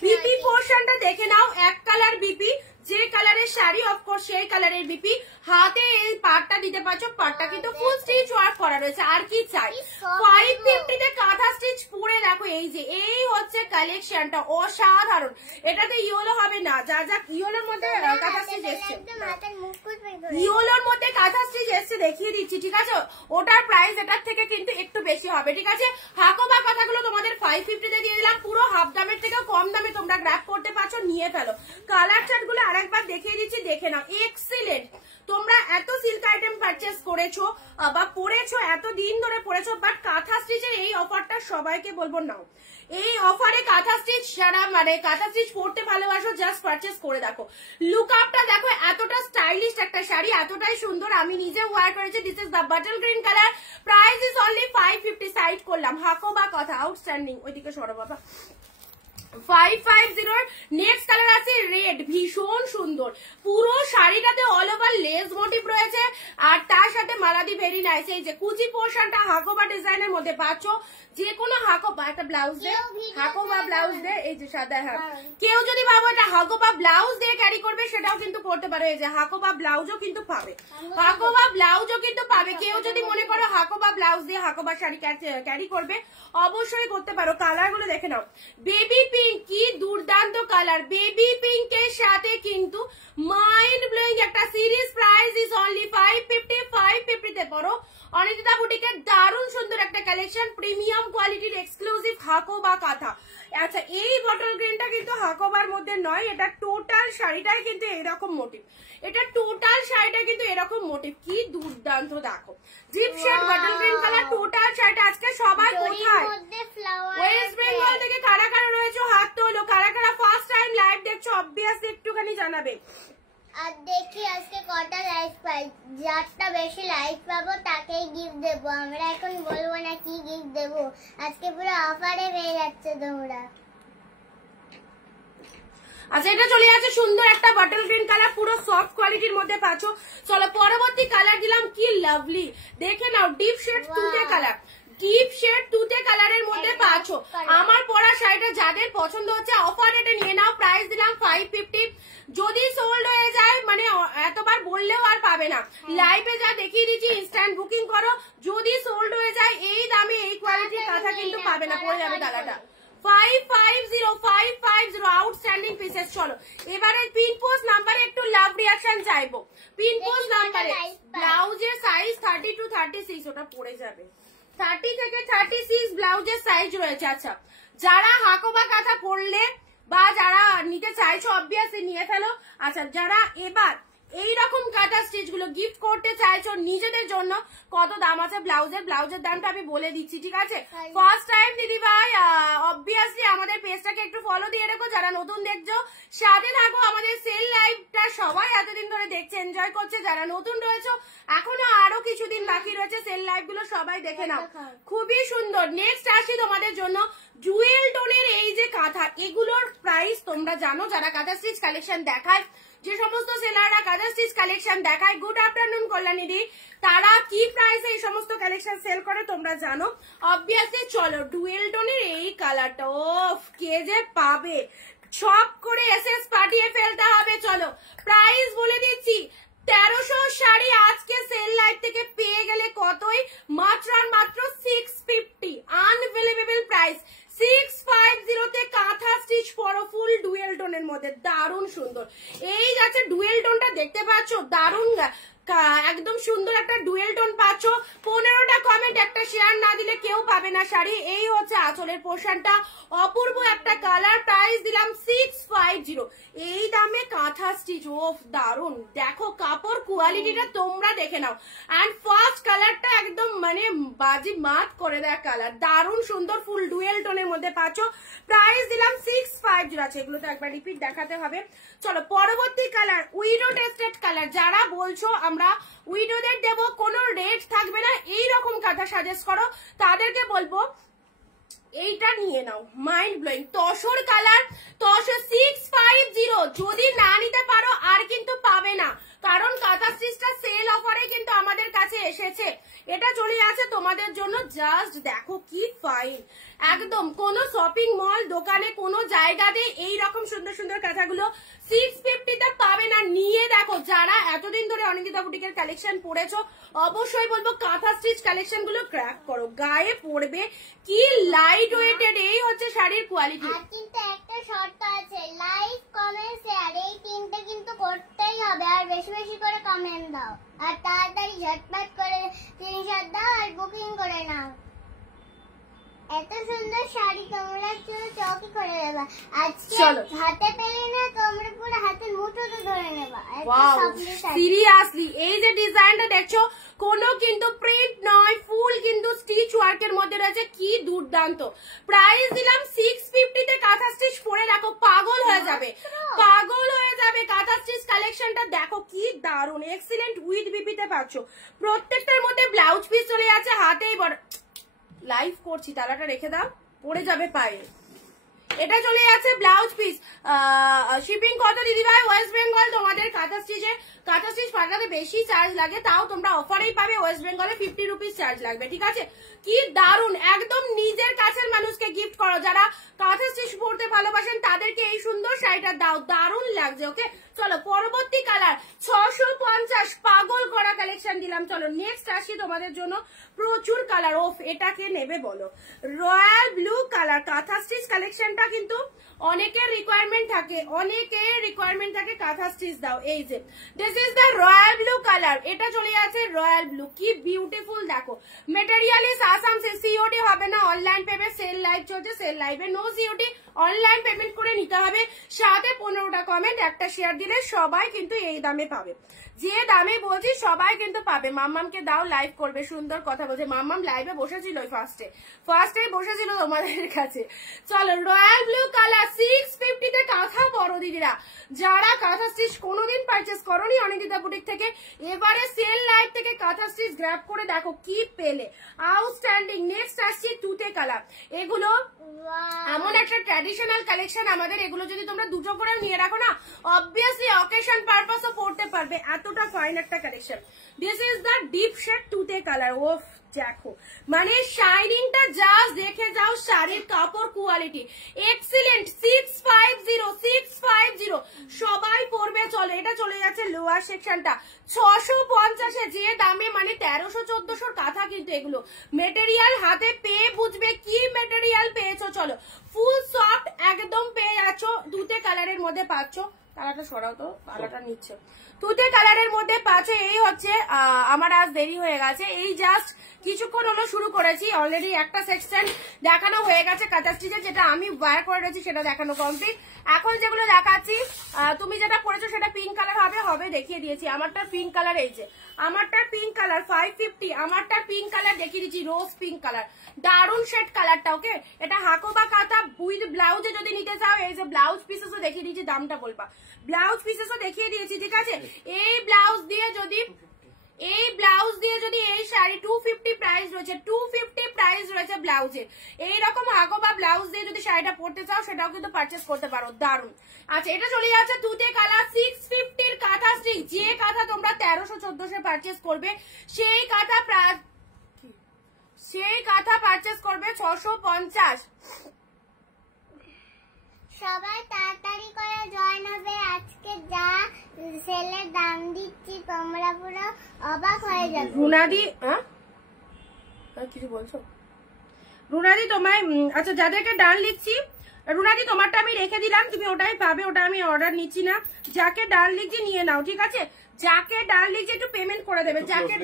বিপি পোর্শনটা দেখে নাও, এক কালার বিপি, যে কালারের শাড়ি অফকোর্স সেই কালারের বিপি। হাতে এই পাটটা দিতে পারছো, পাটটা কিন্তু ফুল স্টিচ ওয়ার্ক করা রয়েছে। আর কি চাই, 550 তে কাঁথা স্টিচ পরে দেখো। এই যে এই হচ্ছে কালেকশনটা অসাধারণ। এটাতে ইয়েলো হবে না, যা ইয়েলোর মধ্যে কাঁথা স্টিচ এসছে, ইয়েলোর মধ্যে কাঁথা স্টিচ এসছে দেখিয়ে দিচ্ছি, ঠিক আছে? ওটার প্রাইস এটার থেকে কিন্তু একটু বেশি হবে, ঠিক আছে? হাকোবা কাঁথাগুলো তোমাদের 550 তে দিয়ে দিলাম, পুরো হাফ দামের থেকে কম দামে তোমরা গ্র্যাব করতে পারছো, নিয়ে ফেলো। কালার চার্ট গুলো আরেকবার দেখিয়ে দিচ্ছি, দেখে নাও, এক্সিলেন্ট। তোমরা এত সিল্ক আইটেম পারচেস করেছো বা পরেছো, এত দিন ধরে পরেছো, বাট কাঁথা স্টিচের এই অফারটা সবাইকে বলবো নাও। এই অফারে কাঁথা স্টিচ যারা মানে কাঁথা স্টিচ পরতে ভালোবাসো, জাস্ট পারচেস করে দেখো। লুক আপটা দেখো, এতটা স্টাইলিশ একটা শাড়ি, এতটাই সুন্দর। আমি নিজে ওয়্যার করেছি। This is the bottle green colour, price is only 550। Side করলাম, হাকোবা কাঁথা আউটস্ট্যান্ডিং। ওইদিকে সরো বাবা, 550 নেক্সট কালার আছে রেড, ভীষণ সুন্দর, পুরো শাড়িটাতে অল ওভার লেস মোটিভ রয়েছে আর তার সাথে মালাদি ভেরি নাইস। এই যে কুচি পোর্শনটা হাকোবা ডিজাইনের মধ্যে পাচ্ছ, যে কোনো হাকোবা একটা ব্লাউজ দে, হাকোবা ব্লাউজ দে, এই যে সাদা হ্যাঁ, কেউ যদি ভাবো এটা হাকোবা ব্লাউজ দিয়ে ক্যারি করবে সেটাও কিন্তু করতে পারো। এই যে হাকোবা ব্লাউজও কিন্তু পাবে, হাকোবা ব্লাউজও কিন্তু পাবে। কেউ যদি মনে করো হাকোবা ব্লাউজ দিয়ে হাকোবা শাড়ি ক্যারি করবে অবশ্যই করতে পারো। কালার গুলো দেখে নাও, বেবি পিঙ্ক, কি দুর্দান্ত কালার, বেবি পিঙ্কের সাথে কিন্তু মাইন্ড ব্লোয়িং একটা সিরিজ। প্রাইস ইজ অনলি 550, 550 তে পড়ো। অনিন্দিতা বুটিকের দারুণ সুন্দর একটা কালেকশন, প্রিমিয়াম কোয়ালিটির এক্সক্লুসিভ হাকোবা কাঁথা। আচ্ছা, এই বটল গ্রিনটা কিন্তু হাকোবার মধ্যে নয়, এটা টোটাল শাড়িটাই কিন্তু এরকম মোটিভ, এটা টোটাল শাড়িটা কিন্তু এরকম মোটিভ, কি দুর্দান্ত দেখো। Deep shade bottle green colour total শাড়িটা। আজকে সবাই কোথায়, ওয়েস্ট বেঙ্গল থেকে কারা কারা রয়েছে হাত তোলো, কারা কারা ফার্স্ট টাইম লাইভ দেখছো অবভিয়াসলি একটুখানি জানাবে। আর দেখি আজকে কটা লাইক পাই, যারটা বেশি লাইক পাবো তাকেই গিফট দেবো। আমরা এখন বলবো না কি গিফট দেবো, আজকে পুরো অফারে পেয়ে যাচ্ছে তোমরা। আচ্ছা, এটা চলে যাচ্ছে সুন্দর একটা বটল গ্রিন কালার, পুরো সফট কোয়ালিটির মধ্যে পাচ্ছ। চলো পরবর্তী কালার দিলাম, কি লাভলি, দেখে নাও ডিপ শেড তুতে কালার, ডিপ শেড তুতে কালারের মধ্যে পাচ্ছ। আমার পরা শাড়িটা যাদের পছন্দ হচ্ছে অফার রেটে নিয়ে নাও। প্রাইস দিলাম 550। যদি সোল্ড হয়ে যায় মানে এতবার বললেও আর পাবে না, লাইভে যা দেখিয়ে দিচ্ছি ইনস্ট্যান্ট বুকিং করো। যদি সোল্ড হয়ে যায় এই দামে এই কোয়ালিটির কাঁথা কিন্তু পাবে না, পড়ে যাবে তালাটা। 550 আউটস্ট্যান্ডিং পিসেস। চলো এবারে পিন পোস্ট নাম্বারে একটু লাভ রিয়াকশন চাইবো। পিন পোস্ট নাম্বারে ব্লাউজের সাইজ 30 to 36, ওটা পড়ে যাবে 30 থেকে 36 ব্লাউজের সাইজ রয়েছে। আচ্ছা, যারা হাকোবা কাঁথা পরলে বা যারা নিতে চাইছো অবভিয়াসলি নিয়ে ফেলো। আচ্ছা, যারা এবার এইরকম কাটা স্টিচ গুলো গিফট করতে চাইছো নিজেদের জন্য, কত দাম আছে ব্লাউজের, ব্লাউজের দামটা আমি বলে দিচ্ছি, ঠিক আছে? ফার্স্ট টাইম দিদি ভাই অবভিয়াসলি আমাদের পেজটাকে একটু ফলো দিয়ে রেখো, যারা নতুন দেখছো সাথে থাকো। আমাদের সেল লাইভটা সবাই এতদিন ধরে দেখছে, এনজয় করছে। যারা নতুন রয়েছে এখনো আরো কিছুদিন বাকি রয়েছে, সেল লাইভ গুলো সবাই দেখে নাও, খুবই সুন্দর। নেক্সট আসি তোমাদের জন্য জুয়েল টোনের এই যে কাঁথা, এগুলোর প্রাইস তোমরা জানো, যারা কাঁথা স্টিচ কালেকশন দেখায়, যে সমস্ত সেলাররা কাঁথা স্টিচ কালেকশন দেখায়, গুড আফটারনুন কল্যাণী দি, তারা কি প্রাইসে এই সমস্ত কালেকশন সেল করে তোমরা জানো অবভিয়াসলি। চলো ডুয়েল টোনের এই কালারটা, ওফ কে যে পাবে, সব করে এসএস পাঠিয়ে ফেলতে হবে। চলো প্রাইস বলে দিচ্ছি, 1300 শাড়ি আজকে সেল লাইভ থেকে পেয়ে গেলে কতই, মাত্র আর মাত্র 650, আনবিলিভেবল প্রাইস। 650 তে কাঁথা স্টিচ পরো ফুল ডুয়েল টোনের মধ্যে, দারুণ সুন্দর। এই যাচ্ছে ডুয়েল টোনটা দেখতে পাচ্ছ, দারুণ একদম সুন্দর একটা ডুয়েল টোন পাচ্ছ। 15টা কমেন্ট, একটা শেয়ার না দিলে কেউ পাবে না শাড়ি। এই হচ্ছে আঁচলের পোর্শনটা, অপূর্ব একটা কালার। প্রাইস দিলাম 650, এই দামে কাঁথা স্টিচ, ওফ দারুণ। দেখো কাপড় কোয়ালিটিটা তোমরা দেখে নাও। এন্ড ফার্স্ট কালারটা একদম মানে বাজি মাত করে দেয় কালার, দারুণ সুন্দর ফুল ডুয়েল টোনের মধ্যে পাচ্ছ। প্রাইস দিলাম 650। আছে এগুলো তো একবার রিপিট দেখাতে হবে। চলো পরবর্তী কালার উইডো টেস্টেড কালার। যারা বলছো আমরা উইডোদের দেব, কোনো রেট থাকবে না, এইরকম কাঁথা সাজেস্ট করো, তাদেরকে বলবো এইটা নিয়ে নাও, mind blowing tussar colour, tussar 650। যদি না নিতে পারো আর কিন্তু পাবে না, কারণ কাঁথা স্টিচটা সেল অফারে কিন্তু আমাদের কাছে এসেছে, এটা চলে আছে তোমাদের জন্য। জাস্ট দেখো কি ফাইন, একদম কোন শপিং মল দোকানে কোনো জায়গাতে এইরকম সুন্দর সুন্দর কাঁথাগুলো 650 তে পাবে না। নিয়ে দেখো, যারা এতদিন ধরে অনিন্দিতা বুটিকের কালেকশন পড়েছো অবশ্যই বলবো কাঁথা স্টিচ কালেকশন গুলো ক্র্যাক করো, গায়ে পড়বে, কি লাইট ওয়েটেড। এই হচ্ছে শাড়ির কোয়ালিটি। আর কিন্তু একটা শর্ত আছে, লাইক কমেন্ট শেয়ার এই তিনটে কিন্তু করতেই হবে। আর বেশি বেশি করে কমেন্ট দাও, আর তাড়াতাড়ি ঝটপট করে স্ক্রিনশট দাও আর বুকিং করে নাও। এত সুন্দর শাড়ি তোমরা চৌকি করে নেবা, আজকে হাতে পেলে না তোমরা পুরো হাতের মুঠোতে ধরে নেবা। সিরিয়াসলি এই যে ডিজাইনটা দেখছো, কোনো কিন্তু প্রিন্ট নয়, ফুল কিন্তু স্টিচ ওয়ার্কের মধ্যে রয়েছে, কি দুর্দান্ত। প্রাইস দিলাম 650 তে। কাঁথা স্টিচ পরে দেখো পাগল হয়ে যাবে, পাগল হয়ে যাবে। কাঁথা স্টিচ কালেকশনটা দেখো কি দারুণ, এক্সিলেন্ট উইথ বিপিতে পাচ্ছ। প্রত্যেকটার মধ্যে ব্লাউজ পিস চলে যাচ্ছে, হাতেই বড়। লাইভ করছি, তালাটা রেখে দাও, পড়ে যাবে পায়ে। এটা চলে যাচ্ছে ব্লাউজ পিস। শিপিং কত দিদি ভাই? ওয়েস্ট বেঙ্গল তোমাদের কাঁথা স্টিচ পাঠাতে বেশি চার্জ লাগে, তাও তোমরা অফারেই পাবে। ওয়েস্ট বেঙ্গলে 50 রুপিস চার্জ লাগবে, ঠিক আছে? কি দারুন, একদম নিজের কাছের মানুষকে গিফট করো। যারা কাঁথা স্টিচ পরতে ভালোবাসেন তাদেরকে এই সুন্দর শাড়িটা দাও, দারুন লাগছে। ওকে চলো পরবর্তী কালার 650, পাগল করা কালেকশন দিলাম। চলো নেক্সট আসি তোমাদের জন্য, প্রচুর কালার। ওফ, এটাকে নেবে বলো? রয়্যাল ব্লু কালার কাঁথা স্টিচ কালেকশনটা কিন্তু অনেকের রিকোয়ারমেন্ট থাকে, কাঁথা স্টিচ দাও। এই যে this is the royal blue colour, এটা চলে যাচ্ছে রয়্যাল ব্লু। কি বিউটিফুল দেখো, মেটেরিয়াল ইজ আসাম। সিওডি হবে না, অনলাইন পেবে। সেল লাইভ চলছে, সেল লাইভে নো সিওডি, অনলাইন পেমেন্ট করে নিতে হবে। সাথে 15টা কমেন্ট, একটা শেয়ার দিলে সবাই কিন্তু এই দামে পাবে। যে দামে বলছি সবাই কিন্তু পাবে। মাম্মামকে দাও, লাইভ করবে, সুন্দর কথা বলছে। মাম্মাম লাইভে বসেছিল, ফার্স্টে বসেছিল তোমাদের কাছে। চলো রয়্যাল ব্লু কালার 650 কাঁথা বড় দিদিরা, যারা কাঁথা স্টিচ কোনোদিন পারচেস করোনি অনিন্দিতা বুটিক থেকে, এবারে সেল লাইভ থেকে কাঁথা স্টিচ গ্র্যাব করে দেখো কি পেলে, আউটস্ট্যান্ডিং। নেক্সট আসছে তুতে কালার। এগুলো এমন একটা ট্র্যাডিশনাল কালেকশন আমাদের, এগুলো যদি তোমরা দুটো করে নিয়ে রাখো না, অবভিয়াসলি অকেশন পারপাসও পড়তে পারবে। এতটা ফাইন একটা collection. This is the deep shade তুতে কালার। ওফ দেখো, মানে শাইনিংটা জাস্ট দেখে যাও, শাড়ির কাপড় কোয়ালিটি এক্সিলেন্ট। 650 সবাই পরবে। চলো এটা চলে যাচ্ছে লোয়ার সেকশনটা 650, যে দামে মানে 1300-1400 কাঁথা কিন্তু এগুলো। মেটেরিয়াল হাতে পেয়ে বুঝবে কি মেটেরিয়াল পেয়েছো। চলো ফুল সফট একদম পেয়ে যাচ্ছ, তুতে কালারের মধ্যে পাচ্ছ। কালারটা সরাও তো, কালারটা নিচ্ছে। তুতে কালারের মধ্যে পাচ্ছ। এই হচ্ছে আমার আজ দেরি হয়ে গেছে, এই জাস্ট কিছুক্ষণ হলো শুরু করেছি। অলরেডি একটা সেকশন দেখানো হয়ে গেছে কাঁথা স্টিচের, যেটা আমি ওয়্যার করে রয়েছি সেটা দেখানো কমপ্লিট। এখন যেগুলো দেখাচ্ছি, তুমি যেটা পরেছো সেটা পিঙ্ক কালার হবে, দেখিয়ে দিয়েছি। আমারটা পিঙ্ক কালার, এই যে আমারটা পিঙ্ক কালার 550, আমারটা পিঙ্ক কালার দেখিয়ে দিচ্ছি, রোজ পিঙ্ক কালার, দারুন শেড কালারটা। ওকে, এটা হাকোবা কাঁথা উইথ ব্লাউজে যদি নিতে চাও, এই যে ব্লাউজ পিসেসও দেখিয়ে দিয়েছি, দামটা বলবা। ব্লাউজ পিসেসও দেখিয়ে দিয়েছি, ঠিক আছে? এই ব্লাউজ দিয়ে যদি এই শাড়ি 250 প্রাইস রয়েছে, 250 প্রাইস রয়েছে ব্লাউজের। এইরকম হাকোবা ব্লাউজ দিয়ে যদি শাড়িটা পরতে চাও সেটাও কিন্তু পারচেস করতে পারো, দারুন। আচ্ছা এটা চলে যাচ্ছে তুতে কালার 650 কাঁথা স্টিচ। যে কাঁথা তোমরা 1300-1400 পারচেস করবে, সেই কাঁথা পারচেস করবে 650। সবাই তাড়াতাড়ি করে জয়েন হবে। আজকে যা সেলের দাম দিচ্ছি তোমরা পুরো অবাক হয়ে যাবে। রুনাদি কিছু বলছো? রুনাদি তোমায়, আচ্ছা যাদেরকে ডান লিখছি, রুনাদি তোমারটা আমি রেখে দিলাম, তুমি ওটাই পাবে, ওটা আমি অর্ডার নিচ্ছি না। যাকে ডান লিখছি নিয়ে নাও, ঠিক আছে? যাকে ডাল লিখছে একটু পেমেন্ট করে দেবে। যাকে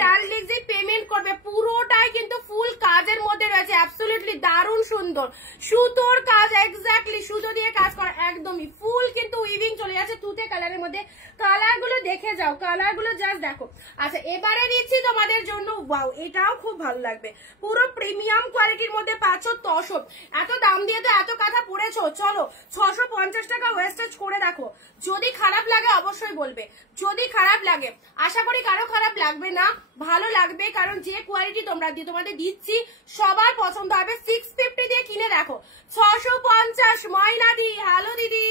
ডাল লিখছে পেমেন্ট করবে। পুরোটাই কিন্তু ফুল কাজের মধ্যে রয়েছে, অ্যাবসলিউটলি দারুণ সুন্দর সুতোর কাজ, এক্স্যাক্টলি সুতো দিয়ে কাজ করা, একদমই ফুল কিন্তু উইভিং চলে যাচ্ছে তুতে কালারের মধ্যে। কালার গুলো দেখে যাও, কালার গুলো জাস্ট দেখো। আচ্ছা এবারে দিচ্ছি তোমাদের জন্য, ওয়াও এটাও খুব ভালো লাগবে, পুরো প্রিমিয়াম কোয়ালিটির মধ্যে পাচ্ছ তসব। এত দাম দিয়ে তো এত কথা পড়েছো, চলো 650 টাকা ওয়েস্টেজ করে রাখো। যদি খারাপ লাগে অবশ্যই বলবে, যদি খারাপ লাগে, আশা করি কারো খারাপ লাগবে না, ভালো লাগবে, কারণ যে কোয়ালিটি তোমাদের দিচ্ছি সবার পছন্দ হবে। 650 দিয়ে কিনে দেখো, 650। ময়নাদি হ্যালো দিদি।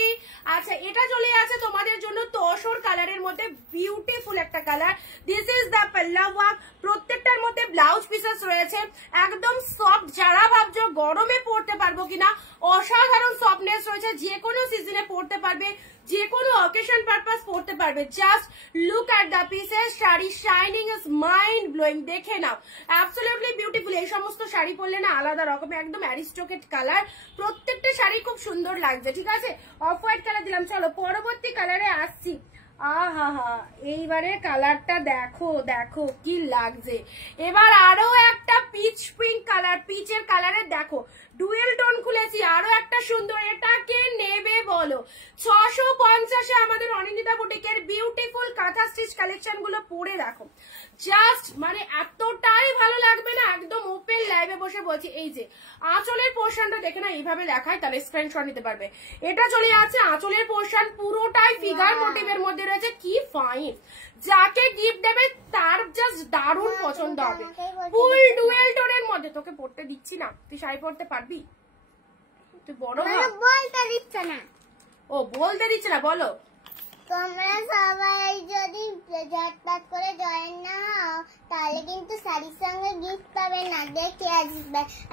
আচ্ছা এটা চলে আছে তোমাদের জন্য তসর কালারের মধ্যে, বিউটিফুল একটা কালার। দিস ইজ দ্য পাল্লা ওয়ার্ক, প্রত্যেকটার মধ্যে ব্লাউজ পিসেস রয়েছে, একদম সফট। যারা ভাবছো গরমে পরতে পারবো কিনা, অসাধারণ সফটনেস রয়েছে, যে কোনো সিজনে পরতে পারবে, যে কোনো অকেশন পারপাস পরতে পারবে। Just look at the pieces, sari shining is mind blowing, দেখে নাও, অ্যাবসলিউটলি বিউটিফুল। এই সমস্ত শাড়ি পরলে না আলাদা রকমের একদম অ্যারিস্টোক্রেট কালার, প্রত্যেকটা শাড়ি খুব সুন্দর লাগছে, ঠিক আছে? অফ হোয়াইট কালার দিলাম। চলো পরবর্তী কালারে আসছি। আহা হা, এইবারে কালারটা দেখো, দেখো কি লাগছে। এবার আরো একটা পিচ পিঙ্ক কালার, পিচের কালারে দেখো ডুয়েল টোন খুলেছি, আরো একটা সুন্দর। এটাকে নেবে বলো? 650-এ আমাদের অনিন্দিতা বুটিকের বিউটিফুল কাঁথা স্টিচ কালেকশন গুলো পরে দেখো, জাস্ট মানে এতটাই ভালো লাগবে না, একদম ওপেন লাইভে বসে বলছি। এই যে আঁচলের পোর্শনটা দেখে না, এইভাবে দেখায়, তাহলে স্ক্রিনশট নিতে পারবে। এটা চলে যাচ্ছে আঁচলের পোর্শন, পুরোটাই ফিগার মোটিভের মধ্যে রয়েছে, কি ফাইন। যাকে গিফট দেবে তার জাস্ট দারুণ পছন্দ হবে। ফুল ডুয়েল টোনের মধ্যে তোকে পড়তে দিচ্ছি না, তুই শাড়ি পরতে পারবি? তুই বড় বলতে দিচ্ছে না। ও বলতে দিচ্ছে না, বলো। তোমরা সবাই যদি ঝটপট করে জয়েন না হও তাহলে কিন্তু শাড়ির সঙ্গে গিফট পাবে না। দেখে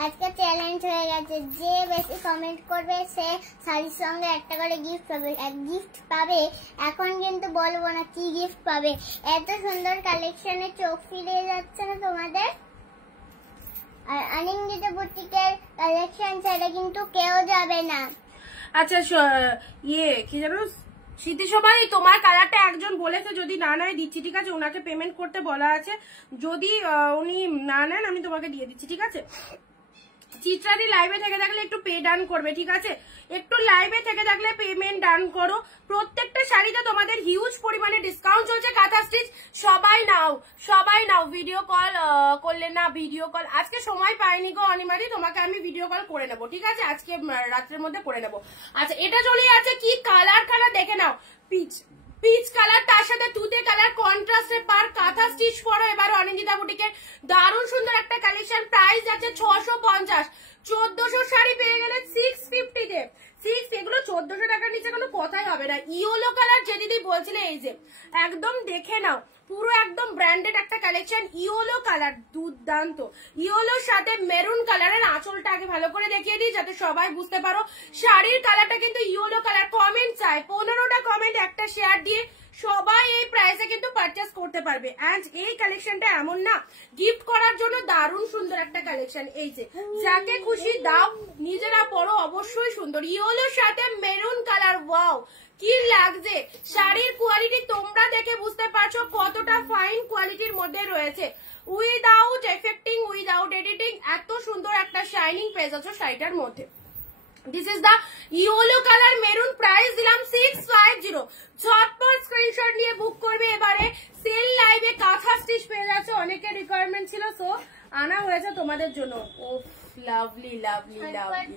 আজকে চ্যালেঞ্জ হয়ে গেছে, যে বেশি কমেন্ট করবে সে শাড়ির সঙ্গে একটা করে গিফট পাবে। এখন কিন্তু বলবো না কি গিফট পাবে। এত সুন্দর কালেকশনে চোখ ফিরে যাচ্ছে না তোমাদের? আর অনিন্দিতা বুটিকের কালেকশন ছেড়ে কিন্তু কেউ যাবে না। আচ্ছা কি জানো স্মৃতি, সবাই তোমার কালারটা একজন বলেছে যদি না নেয় দিচ্ছি, ঠিক আছে? ওনাকে পেমেন্ট করতে বলা আছে, যদি উনি না নেন আমি তোমাকে দিয়ে দিচ্ছি, ঠিক আছে? চিত্রাদি লাইভে থেকে থাকলে একটু পে ডান করবে, ঠিক আছে? একটু লাইভে থেকে থাকলে পেমেন্ট ডান করো। প্রত্যেকটা শাড়িতে তোমাদের হিউজ পরিমাণে ডিসকাউন্ট চলছে। কাঁথা স্টিচ সবাই নাও। ভিডিও কল করলে না, ভিডিও কল আজকে সময় পাইনি গো অনিমাদি, তোমাকে আমি ভিডিও কল করে নেবো, ঠিক আছে? আজকে রাত্রের মধ্যে করে নেবো। আচ্ছা, এটা চলে আছে কি কালার দেখে নাও, পিচ কালার, তার সাথে তুতে কালার কন্ট্রাস্টে পার কাঁথা স্টিচ পরো এবার অনিন্দিতা বুটিকে। দারুণ সুন্দর একটা কালেকশন। প্রাইস আছে 650। 1400 শাড়ি পেয়ে গেলে 650 তে। এগুলো 1400 টাকার নিচে কোনো কথাই হবে না। ইয়েলো কালার যে দিদি বলছিলে, এই যে একদম দেখে নাও, পুরো একদম ব্র্যান্ডেড একটা কালেকশন। ইয়েলো কালার দুর্দান্ত। ইয়েলোর সাথে মেরুন কালারের আঁচলটা আগে ভালো করে দেখিয়ে দিই যাতে সবাই বুঝতে পারো। শাড়ির কালারটা কিন্তু ইয়েলো কালার। কমেন্ট চাই 15টা কমেন্ট, একটা শেয়ার দিয়ে সবাই এই প্রাইসে কিন্তু পারচেস করতে পারবে। এন্ড এই কালেকশনটা এমন না, গিফট করার জন্য দারুণ সুন্দর একটা কালেকশন। এই যে যাকে খুশি দাও, নিজেরা পরো, অবশ্যই সুন্দর। ইয়েলোর সাথে মেরুন কালার, ওয়াও কি লাগছে। শাড়ির কোয়ালিটি তোমরা দেখে বুঝতে পারছো কতটা ফাইন কোয়ালিটির মধ্যে রয়েছে। উইদাউট এফেক্টিং, উইদাউট এডিটিং, এত সুন্দর একটা শাইনিং পেয়ে যাচ্ছ শাড়িটার মধ্যে। This is the yellow colour maroon. Price দিলাম 650। ঝটপট স্ক্রিনশট নিয়ে বুক করবে। এবারে সেল লাইভে কাঁথা স্টিচ পেয়ে যাচ্ছ, অনেকের রিকোয়ারমেন্ট ছিল, সো আনা হয়েছে তোমাদের জন্য। ওফ lovely lovely lovely.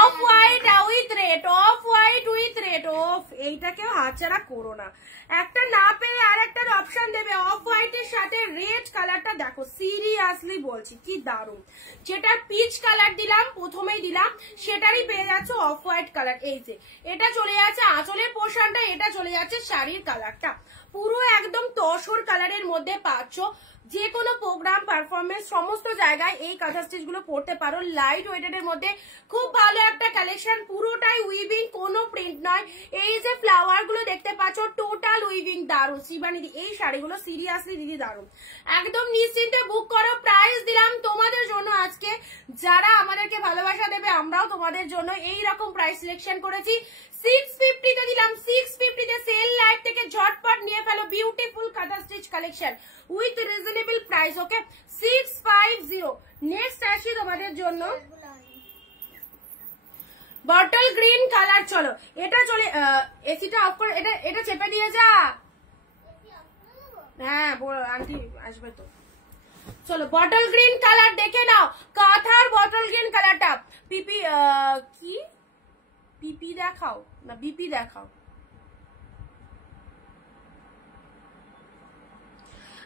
Off white with red. ওফ এইটাকেও হাতছাড়া করো না, একটা না পেলে আর একটার অপশন দেবে। অফ হোয়াইটের সাথে রেড কালারটা দেখো, সিরিয়াসলি বলছি কি দারুণ। যেটা পিচ কালার দিলাম প্রথমেই দিলাম, সেটারই পেয়ে যাচ্ছে অফ হোয়াইট কালার। এই যে এটা চলে যাচ্ছে আঁচলের পোর্শনটা, এটা চলে যাচ্ছে শাড়ির কালারটা, পুরো একদম তসর কালারের মধ্যে পাচ্ছ। যে কোনো প্রোগ্রাম পারফরমেন্স সমস্ত জায়গায় এই কাঁথা স্টিচ গুলো পড়তে পারো। লাইট ওয়েটেড এর মধ্যে খুব ভালো একটা কালেকশন, পুরোটাই উইভিং, কোনো প্রিন্ট নয়। এই যে ফ্লাওয়ার গুলো দেখতে পাচ্ছ টোটাল উইভিং। দারুণ শিবানী দি, এই শাড়িগুলো সিরিয়াসলি দিদি দারুণ। একদম নিশ্চিন্তে বুক করো। প্রাইস দিলাম তোমাদের জন্য আজকে, যারা আমাদেরকে ভালোবাসা দেবে আমরাও তোমাদের জন্য এইরকম প্রাইস সিলেকশন করেছি। 650 তে দিলাম, 650 তে সেল লাইভ থেকে ঝটপট নিয়ে ফেলো বিউটিফুল কাঁথা stitch collection with reasonable price. Okay 650। Next আসি তোমাদের জন্য বটল গ্রিন কালার। চলো এটা চলে, এসিটা অফ করে, এটা চেপে দিয়ে যা। হ্যাঁ আন্টি আসবে তো। চলো বটল গ্রিন কালার দেখে নাও, কাঁথার বটল গ্রিন কালারটা। পিপি দেখাও না বিপি দেখাও।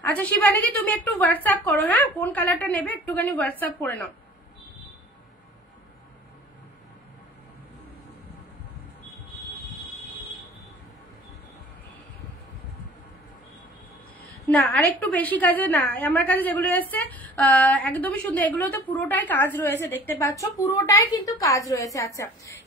আচ্ছা শিবানীদি তুমি একটু হোয়াটসঅ্যাপ করো, হ্যাঁ কোন কালারটা নেবে একটুখানি হোয়াটসঅ্যাপ করে নাও। না আর একটু বেশি কাজে না, আমার কাছে যেগুলো এসছে একদমই সুন্দর। এগুলো তো পুরোটাই কাজ রয়েছে, দেখতে পাচ্ছ পুরোটাই কিন্তু কাজ রয়েছে। আচ্ছা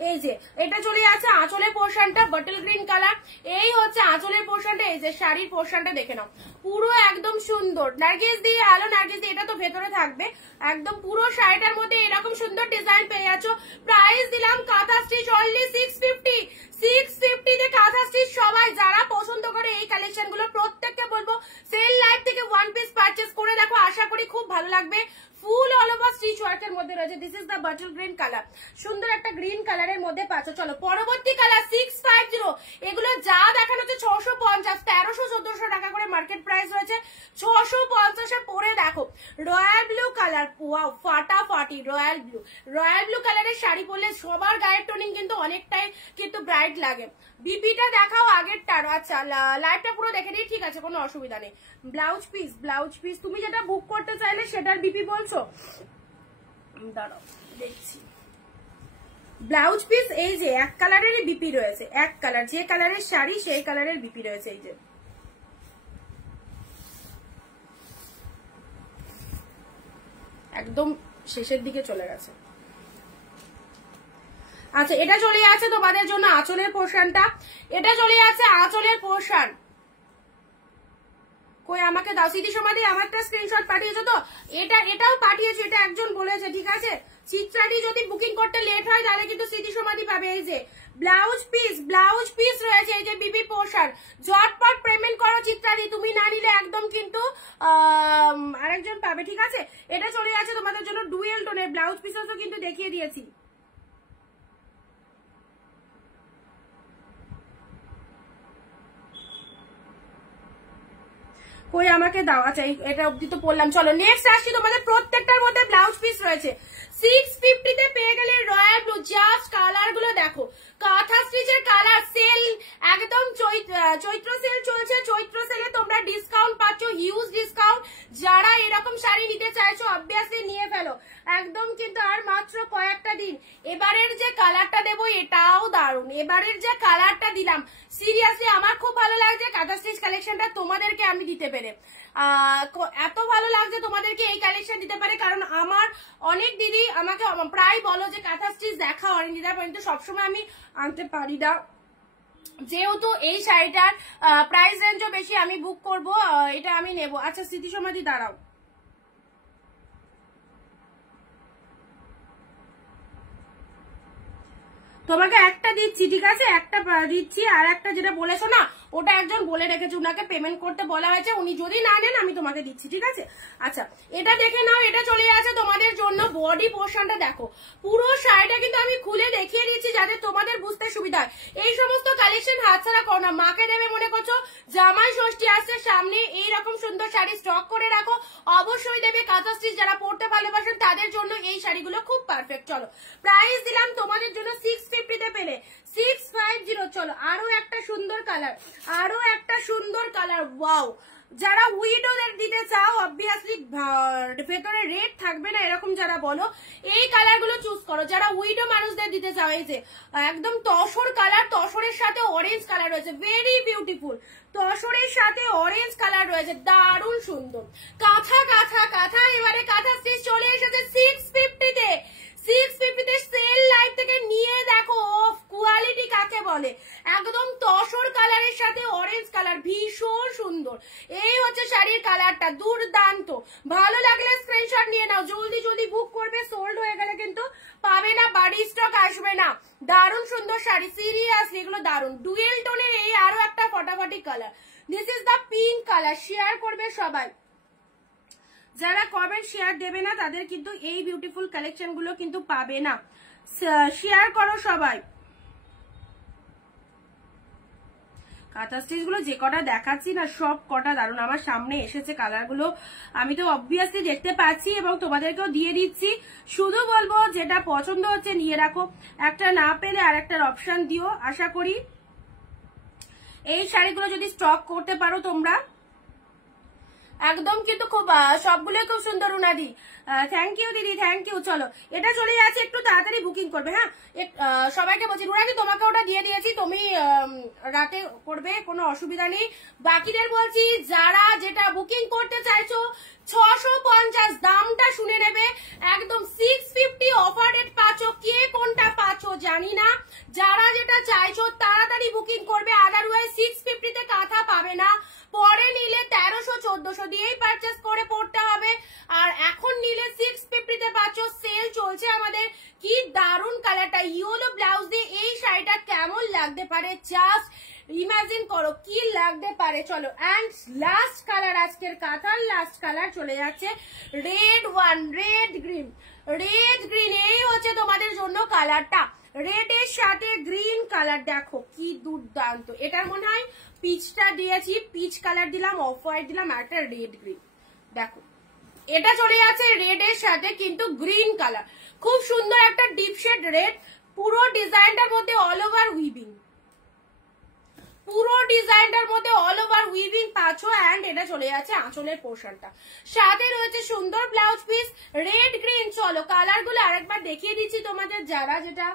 এই যে এটা চলে যাচ্ছে আঁচলের পোর্শনটা, বটল গ্রিন কালার। এই হচ্ছে আঁচলের পোর্শনটা। এই যে শাড়ির পোর্শনটা দেখে নাও, পুরো একদম সুন্দর। নার্গিস দিয়ে আলো নার্গিস দিয়ে, এটা তো ভেতরে থাকবে। একদম পুরো শাড়িটার মধ্যে এরকম সুন্দর ডিজাইন পেয়ে যাচ্ছ। প্রাইস দিলাম কাঁথা স্টিচ অনলি 650। 650 তে কাঁথা স্টিচ। সবাই যারা পছন্দ করে এই কালেকশন গুলো প্রত্যেককে বলবো সেল লাইভ থেকে ওয়ান পিস পারচেস করে দেখো, আশা করি খুব ভালো লাগবে। ফুল অল ওভার স্টিচ ওয়ার্কের মধ্যে রয়েছে। This is the bottle green colour, সুন্দর একটা গ্রিন কালারের মধ্যে পাচ্ছ। চলো পরবর্তী কালার 650। এগুলো যা দেখানো হচ্ছে 650, 1300-1400 টাকা করে মার্কেট প্রাইস রয়েছে। 650 পরে দেখো রয়্যাল ব্লু কালার, ওয়াও ফাটাফাটি রয়্যাল ব্লু কালারের শাড়ি পরলে সবার গায়ের টোনিং কিন্তু অনেকটাই কিন্তু ব্রাইট লাগে। বিপিটা দেখাও আগেরটার। আচ্ছা লাইভটা পুরো দেখে দিই, ঠিক আছে কোনো অসুবিধা নেই। ব্লাউজ পিস তুমি যেটা বুক করতে চাইলে সেটার বিপি বলছো, দাঁড়াও দেখছি। ব্লাউজ পিস এই যে এক কালারেরই বিপি রয়েছে, এক কালার, যে কালারের শাড়ি সেই কালারের বিপি রয়েছে। এই যে একদম শেষের দিকে চলে গেছে। আচ্ছা, এটা চলে আছে তোমাদের জন্য আঁচলের পোর্শনটা, এটা চলে আছে আঁচলের পোর্শন। কই আমাকে দাও স্মৃতি সমাধি, আমারটা স্ক্রিনশট পাঠিয়েছো তো? এটাও পাঠিয়েছে, এটা একজন বলেছে, ঠিক আছে। চিত্রাদি যদি বুকিং করতে লেট হয় তাহলে কিন্তু স্মৃতি সমাধি পাবে। এই যে ব্লাউজ পিস রয়েছে, এই যে বিবি পোর্শন, ঝটপট পেমেন্ট করো চিত্রাদি, তুমি না নিলে একদম কিন্তু আরেকজন পাবে, ঠিক আছে। এটা চলে আছে তোমাদের জন্য ডুয়েল টোনের, ব্লাউজ পিসও কিন্তু দেখিয়ে দিয়েছি। কই আমাকে দাও। আচ্ছা, এটা অবধি তো পড়লাম। চলো নেক্সট আসছি, তোমাদের প্রত্যেকটার মধ্যে ব্লাউজ পিস রয়েছে। 650 তে পেয়ে গেলে রয়্যাল ব্লু। জাস্ট কালার গুলো দেখো, কাঁথা স্টিচের কালার। সেল একদম চৈত্র সেল চলছে, চৈত্র সেলে তোমরা ডিসকাউন্ট পাচ্ছ, হিউজ ডিসকাউন্ট। যারা এরকম শাড়ি নিতে চাইছো অবভিয়াসলি নিয়ে ফেলো, একদম কিন্তু আর মাত্র কয়েকটা দিন। এবারের যে কালারটা দেবো এটাও দারুণ, এবারের যে কালারটা দিলাম সিরিয়াসলি আমার খুব ভালো লাগছে। কাঁথা স্টিচ কালেকশনটা তোমাদেরকে আমি দিতে পেরে এত ভালো লাগছে তোমাদেরকে এই কালেকশন দিতে পারে, কারণ আমার অনেক দিদি আমাকে প্রায় বলো যে কাঁথা স্টিচ দেখা অরিন্দিতা, কিন্তু সবসময় আমি আনতে পারি না, যেহেতু এই শাড়িটার প্রাইস রেঞ্জও বেশি। আমি বুক করব, এটা আমি নেব। আচ্ছা স্মৃতি সমাধি দাঁড়াও, তোমাকে একটা দিচ্ছি, ঠিক আছে, একটা দিচ্ছি। আর একটা যেটা বলেছো না, ওটা একজন বলে রেখেছে, উনাকে পেমেন্ট করতে বলা হয়েছে, উনি যদি না নেন আমি তোমাকে দিচ্ছি, ঠিক আছে। আচ্ছা, এটা দেখে নাও, এটা চলে আছে তোমাদের জন্য বডি পোর্শনটা। দেখো পুরো শাড়িটা কিন্তু আমি খুলে দেখিয়ে দিচ্ছি যাতে তোমাদের বুঝতে সুবিধা হয়। এই সমস্ত কালেকশন হাতছাড়া করো না। মাকে দেবে মনে করছো, জামাই ষষ্ঠী আসছে সামনে, এইরকম সুন্দর শাড়ি স্টক করে রাখো, অবশ্যই দেবে। কাঁথা স্টিচ যারা পড়তে ভালোবাসেন তাদের জন্য এই শাড়িগুলো খুব পারফেক্ট। চলো প্রাইস দিলাম তোমাদের জন্য 650 তে পেলে 650। চলো আরো একটা সুন্দর কালার, আরো একটা সুন্দর কালার, ওয়াও। যারা উইডোদের দিতে চাও অবভিয়াসলি ভেতরে রেড থাকবে না এরকম যারা বলো, এই কালার গুলো চুজ করো। যারা উইডো মানুষদের দিতে চাও, এই যে একদম তসর কালার, তসরের সাথে অরেঞ্জ কালার রয়েছে, ভেরি বিউটিফুল। তসরের সাথে অরেঞ্জ কালার রয়েছে, দারুণ সুন্দর। কাঁথা কাঁথা কাঁথা, এবারে কাঁথা স্টিচ চলে এসেছে 650 তে। 650 তে সেল লাইভ থেকে নিয়ে দেখো কোয়ালিটি কাকে বলে। একদম তসর কালারের সাথে অরেঞ্জ কালার, ভীষণ সুন্দর। এই হচ্ছে শাড়ির কালারটা, দুর্দান্ত। ভালো লাগলে স্ক্রিনশট নিয়ে নাও, জলদি জলদি বুক করবে, সোল্ড হয়ে গেলে কিন্তু পাবে না, বাড়ি স্টক আসবে না। দারুণ সুন্দর শাড়ি, সিরিয়াসলি এগুলো দারুণ। ডুয়েল টোনের এই আরো একটা ফটাফটি colour, this is the pink colour. Share করবে সবাই, যারা কমেন্ট শেয়ার দেবে না তাদের কিন্তু এই বিউটিফুল কালেকশন গুলো কিন্তু পাবে না। শেয়ার করো সবাই। কাঁথা স্টিচ গুলো যে কটা দেখাচ্ছি না সব কটা দারুণ, আমার সামনে এসেছে কালার গুলো, আমি তো অবভিয়াসলি দেখতে পাচ্ছি এবং তোমাদেরকেও দিয়ে দিচ্ছি। শুধু বলবো যেটা পছন্দ হচ্ছে নিয়ে রাখো, একটা না পেলে আর একটার অপশন দিও। আশা করি এই শাড়িগুলো যদি স্টক করতে পারো তোমরা, একদম কিন্তু খুব সবগুলো খুব সুন্দর। উনাদি থ্যাংক ইউ দিদি, থ্যাংক ইউ। চলো এটা চলে যাচ্ছে, একটু তাড়াতাড়ি বুকিং করবে। হ্যাঁ সবাইকে বলছি, রুনাদি তোমাকে ওটা দিয়ে দিয়েছি, তুমি রাতে করবে, কোনো অসুবিধা নেই। বাকিদের বলছি যারা যেটা বুকিং করতে চাইছো 650, দামটা শুনে নেবে। একদম 650 অফার রেট পাচ্ছ, কে কোনটা পাচ্ছ জানি না। যারা যেটা চাইছো তাড়াতাড়ি বুকিং করবে, আদারওয়াইজ 650 তে কাঁথা পাবে না। পরে নিলে 1300-1400 দিয়েই পারচেস করে পড়তে হবে, আর এখন নিলে 650 তে পাচ্ছ। সেল চলছে আমাদের। কি দারুণ কালারটা, ইয়েলো ব্লাউজ দিয়ে এই শাড়িটা কেমন লাগতে পারে জাস্ট ইমাজিন করো কি লাগতে পারে। চলো এন্ড লাস্ট কালার, আজকের কাঁথার লাস্ট কালার চলে যাচ্ছে red one, red green. Red green এই হচ্ছে তোমাদের জন্য কালারটা, রেড এর সাথে গ্রিন কালার, দেখো কি দুর্দান্ত। এটার মনে হয় পিচটা দিয়েছি, পিচ কালার দিলাম, অফ হোয়াইট দিলাম, একটা রেড গ্রিন। দেখো এটা চলে যাচ্ছে রেড এর সাথে কিন্তু গ্রিন কালার, খুব সুন্দর একটা ডিপ শেড রেড। পুরো ডিজাইনটার মধ্যে অল ওভার উইভিং, পুরো ডিজাইনটার মধ্যে অল ওভার উইভিং পাচ্ছ। এন্ড এটা চলে যাচ্ছে আঁচলের পোর্শনটা, সাথে রয়েছে সুন্দর ব্লাউজ পিস, রেড গ্রিন। চলো কালার গুলো আরেকবার দেখিয়ে দিচ্ছি তোমাদের, যারা যেটা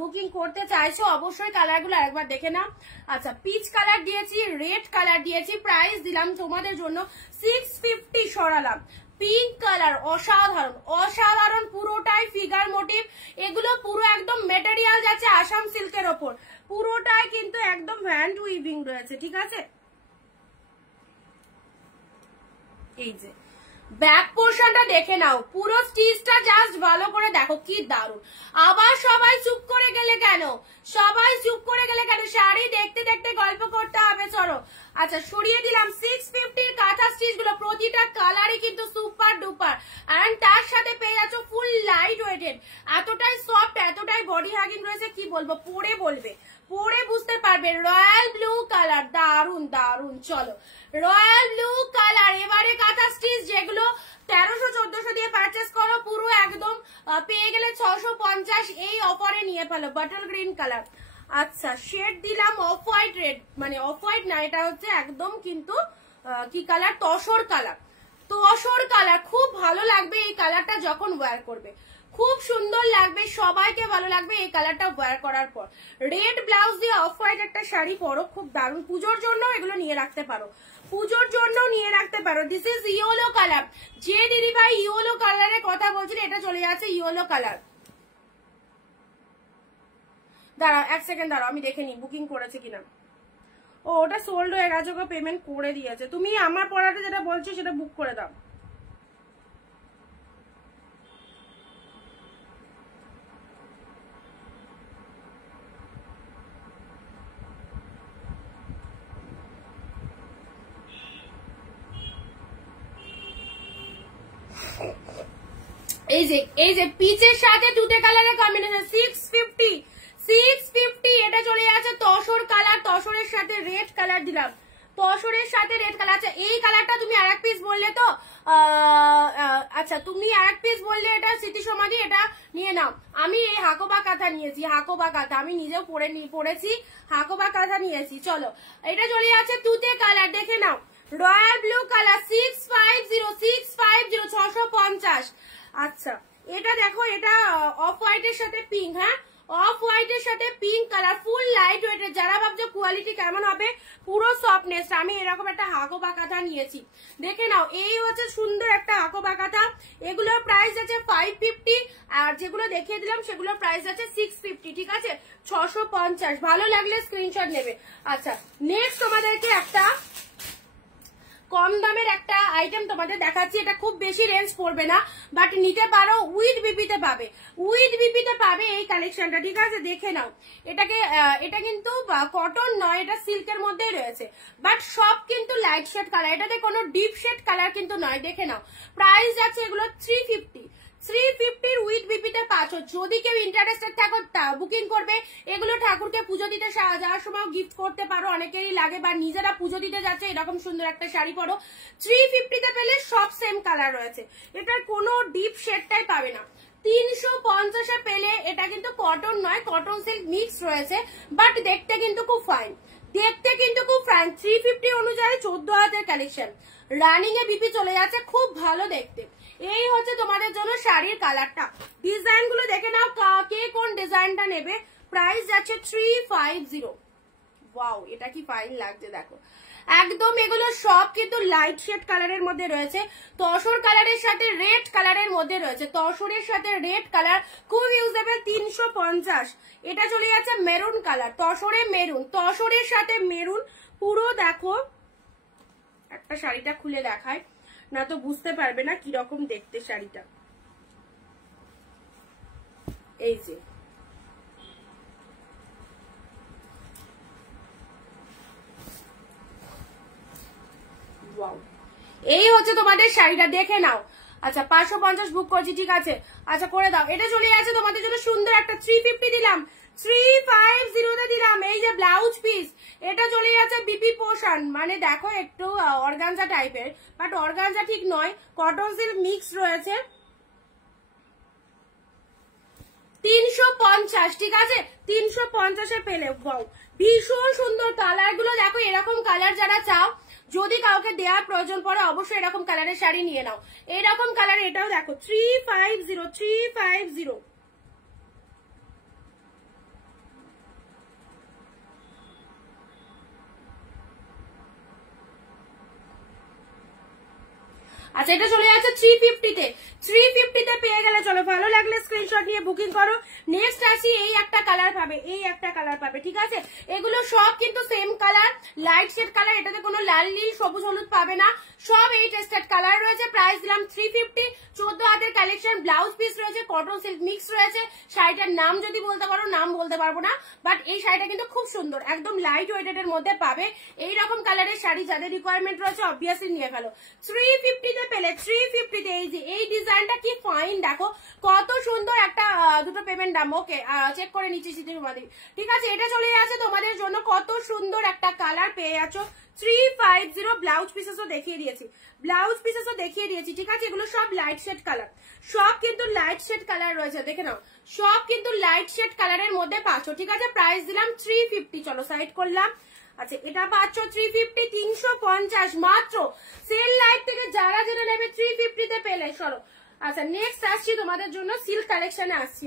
বুকিং করতে চাইছো অবশ্যই কালার গুলো আরেকবার দেখে নাও। আচ্ছা পিচ কালার দিয়েছি, রেড কালার দিয়েছি, প্রাইস দিলাম তোমাদের জন্য 650 সরালাম। পিঙ্ক কালার অসাধারণ অসাধারণ, পুরোটাই ফিগার মোটিভ, এগুলো পুরো একদম মেটেরিয়াল যাচ্ছে আসাম সিল্কের ওপর, পুরোটাই কিন্তু একদম হ্যান্ড উইভিং রয়েছে, ঠিক আছে। এই যে ব্যাক পোর্শনটা দেখে নাও, পুরো স্টিচটা জাস্ট ভালো করে দেখো কি দারুন। আবার সবাই চুপ করে গেলে কেন, সবাই চুপ করে গেলে কেন, শাড়ি দেখতে দেখতে গল্প করতে হবে, চলো। আচ্ছা সরিয়ে দিলাম 650 কাঁথা স্টিচ গুলো, প্রতিটা কালারই কিন্তু সুপার ডুপার, এন্ড তার সাথে পেয়ে যাচ্ছ ফুল লাইট ওয়েটেড, এতটাই সফট এতটাই বডি হাগিং রয়েছে, কি বলবো, পরে বলবে, পরে বুঝতে পারবে। রয়্যাল ব্লু কালার, দারুন দারুন। চলো রয়্যাল ব্লু কালার, এবারে কাঁথা স্টিচ যেগুলো 1300-1400 দিয়ে পারচেস করো, পুরো একদম পেয়ে গেলে 650, এই অফারে নিয়ে ফেলো। বাটল গ্রিন কালার, আচ্ছা শেড দিলাম অফ হোয়াইট রেড, মানে অফ হোয়াইট না, এটা হচ্ছে একদম কিন্তু কি colour, tussar colour, tussar colour. খুব ভালো লাগবে এই কালারটা যখন ওয়্যার করবে, খুব সুন্দর লাগবে, সবাইকে ভালো লাগবে এই কালারটা ওয়্যার করার পর। রেড ব্লাউজ দিয়ে অফ হোয়াইট একটা শাড়ি পরো, খুব দারুণ, পুজোর জন্য এগুলো নিয়ে রাখতে পারো, পুজোর জন্য নিয়ে রাখতে পারো। দিস ইজ ইয়েলো কালার, যে দিদি ভাই ইয়েলো কালারের কথা বলছিল এটা চলে যাচ্ছে ইয়েলো কালার। দাঁড়াও এক সেকেন্ড দাঁড়াও, আমি দেখে নি বুকিং করেছে কিনা। ও ওটা সোল্ড হয়ে গেছে, ওকে পেমেন্ট করে দিয়েছে। তুমি আমার পড়াটা যেটা বলছো সেটা বুক করে দাও। এই যে পিচের সাথে তুতে কালারের কম্বিনেশন 650 এটা চলে যাচ্ছে তসর কালার, তসরের সাথে রেড কালার দিলাম, তসরের সাথে রেড কালার। আচ্ছা এই কালারটা তুমি আরেক পিস বললে তো, আচ্ছা তুমি আরেক পিস বললে এটা স্মৃতি সমাধি, এটা নিয়ে নাও। আমি এই হাকোবা কাঁথা নিয়েছি, হাকোবা কাঁথা আমি নিজেও পড়েছি, হাকোবা কাঁথা নিয়েছি। চলো এটা চলে যাচ্ছে তুতে কালার, দেখে নাও রয়্যাল ব্লু কালার 650 650। আচ্ছা এটা দেখো, এটা অফ হোয়াইটের সাথে পিঙ্ক, হ্যাঁ অফ হোয়াইটের সাথে পিঙ্ক কালার, ফুল লাইট ওয়েটের। যারা ভাবছো কোয়ালিটি কেমন হবে, পুরো সফটনেস, আমি এরকম একটা হাকোবা কাঁথা নিয়েছি, দেখে নাও। এই হচ্ছে সুন্দর একটা হাকোবা কাঁথা, এগুলোর প্রাইস আছে 550, আর যেগুলো দেখিয়ে দিলাম সেগুলোর প্রাইস আছে 650, ঠিক আছে 650। ভালো লাগলে স্ক্রিনশট নেবে। আচ্ছা নেক্সট তোমাদেরকে একটা কম দামের একটা আইটেম তোমাদের দেখাচ্ছি, এটা খুব বেশি রেঞ্জ পড়বে না, বাট নিতে পারো, উইথ বিপিতে পাবে, উইথ বিপিতে পাবে এই কালেকশনটা, ঠিক আছে দেখে নাও। এটা কিন্তু কটন নয়, এটা সিল্কের মধ্যেই রয়েছে, বাট সব কিন্তু লাইট শেড কালার, এটাতে কোনো ডিপ শেড কালার কিন্তু নয়, দেখে নাও। প্রাইস আছে এগুলো 350 উইথ বিপিতে পাচ্ছ। যদি কেউ ইন্টারেস্টেড থাকো বুকিং করবে, এগুলো ঠাকুরকে পুজো দিতে যাওয়ার সময় গিফট করতে পারো, অনেকেরই লাগে, বা নিজেরা পুজো দিতে যাচ্ছে এরকম সুন্দর একটা শাড়ি পরো। 350 পেলে সব সেম কালার রয়েছে, এটার কোনো ডিপ শেডটাই পাবে না। 350 পেলে, এটা কিন্তু কটন নয়, কটন সিল্ক মিক্স রয়েছে, বাট দেখতে কিন্তু খুব ফাইন, দেখতে কিন্তু খুব ফাইন। 350 অনুযায়ী 14,000 কালেকশন, রানিং এ বিপি চলে যাচ্ছে, খুব ভালো দেখতে। এই হচ্ছে তোমাদের জন্য শাড়ির কালারটা। ডিজাইন গুলো দেখে নাও, কে কোন ডিজাইনটা নেবে। প্রাইস যাচ্ছে 350। ওয়াও এটা কি ফাইন লাগছে দেখো, একদম এগুলো সব কিন্তু লাইট শেড কালারের মধ্যে রয়েছে, তসর কালারের সাথে রেড কালারের মধ্যে রয়েছে, তসরের সাথে রেড কালার খুব ইউজেবল। 350। এটা চলে যাচ্ছে মেরুন কালার, তসরে মেরুন, তসরের সাথে মেরুন, পুরো দেখো। একটা শাড়িটা খুলে দেখায়, না তো বুঝতে পারবে না কিরকম দেখতে শাড়িটা। এই যে এই হচ্ছে তোমাদের শাড়িটা, দেখে নাও। আচ্ছা 550 বুক করছি, ঠিক আছে আচ্ছা করে দাও। এটা চলে যাচ্ছে তোমাদের জন্য সুন্দর একটা 350 দিলাম, 350 দিলাম। এই যে ব্লাউজ পিস, এটা চলে যাচ্ছে বিপি পোর্শন, মানে দেখো একটু অর্গানজা টাইপের, বাট অর্গানজা ঠিক নয়, কটন সিল্ক মিক্স রয়েছে। 350, ঠিক আছে 350 পেলে। ওয়াও ভীষণ সুন্দর কালার গুলো দেখো, এরকম কালার যারা চাও যদি কাউকে দেওয়ার প্রয়োজন পড়ে অবশ্যই এরকম কালারের শাড়ি নিয়ে নাও। এরকম কালার এটাও দেখো 350। আচ্ছা এটা চলে যাচ্ছে 350 তে। 350 তে পেয়ে গেলে চলো, ভালো লাগলে স্ক্রিনশট নিয়ে বুকিং করো। নেক্সট আসি, এই একটা কালার পাবে, এই একটা কালার পাবে, ঠিক আছে? এগুলো সব কিন্তু same colour, light shade colour, এটাতে কোনো লাল নীল সবুজ হলুদ পাবে না, সব এই টেস্টেড কালার রয়েছে। প্রাইস দিলাম 350। 14 হাতের কালেকশন, ব্লাউজ পিস রয়েছে, কটন সিল্ক মিক্স রয়েছে। শাড়িটার নাম যদি বলতে পারো, নাম বলতে পারবো না, বাট এই শাড়িটা কিন্তু খুব সুন্দর, একদম লাইট ওয়েটেড এর মধ্যে পাবে। এইরকম কালারের শাড়ি যাদের রিকোয়ারমেন্ট রয়েছে অবভিয়াসলি নিয়ে ফেলো। 350 তে পেলে, 350 তে। এই যে এই ডিজাইনটা কি ফাইন, দেখো কত সুন্দর একটা, দুটো পেমেন্ট দাম ওকে চেক করে নিচ্ছি তোমাদের, ঠিক আছে? এটা চলে যাচ্ছে তোমাদের জন্য, কত সুন্দর একটা কালার পেয়ে যাচ্ছ 350। ব্লাউজ পিসেসও দেখিয়ে দিয়েছি, ব্লাউজ পিসেসও দেখিয়ে দিয়েছি, ঠিক আছে? এগুলো সব লাইট শেড কালার, সব কিন্তু লাইট শেড কালার রয়েছে, দেখে নাও, সব কিন্তু লাইট শেড কালারের মধ্যে পাচ্ছ, ঠিক আছে? প্রাইস দিলাম 350। চলো সাইড করলাম। আচ্ছা এটা পাচ্ছ 350, 350 মাত্র। সেল লাইট থেকে যারা যেটা নেবে 350 তে পেলে। চলো আচ্ছা নেক্সট আসছি তোমাদের জন্য সিল্ক কালেকশনে আসছি।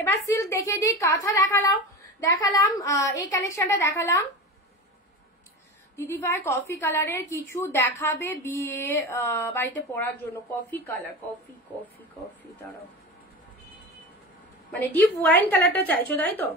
এবার সিল্ক দেখিয়ে দিই, কাঁথা দেখালাম, এই কালেকশনটা দেখালাম। দিদিভাই কফি কালারের কিছু দেখাবে বিয়ে বাড়িতে পরার জন্য? Coffee colour, coffee coffee coffee দাঁড়াও, মানে ডিপ ওয়াইন কালারটা চাইছো তাই তো?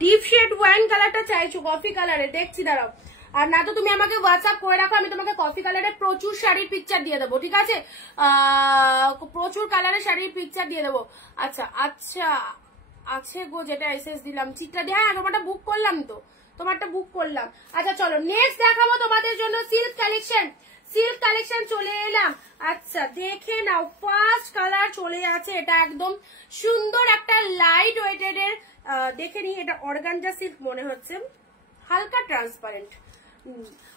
ডিপ শেড ওয়াইন কালারটা চাইছো কফি কালারে, দেখছি দাঁড়াও। আর না তো তুমি আমাকে হোয়াটসঅ্যাপ করে রাখো, আমি তোমাকে কফি কালারের প্রচুর শাড়ির পিকচার দিয়ে দেবো, ঠিক আছে? প্রচুর কালারের শাড়ির পিকচার দিয়ে দেবো। আচ্ছা আচ্ছা আছে গো, যেটা এসএস দিলাম চিত্রা দিয়ে, হ্যাঁ তোমারটা বুক করলাম তো, তোমারটা বুক করলাম। আচ্ছা চলো নেক্সট দেখাবো তোমাদের জন্য সিল্ক কালেকশন। সিল্ক কালেকশন চলে এলাম। আচ্ছা দেখে নাও, ফার্স্ট কালার চলে যাচ্ছে, এটা একদম সুন্দর একটা লাইট ওয়েটেড এর, দেখে নি, এটা অর্গানজা সিল্ক মনে হচ্ছে, হালকা ট্রান্সপারেন্ট।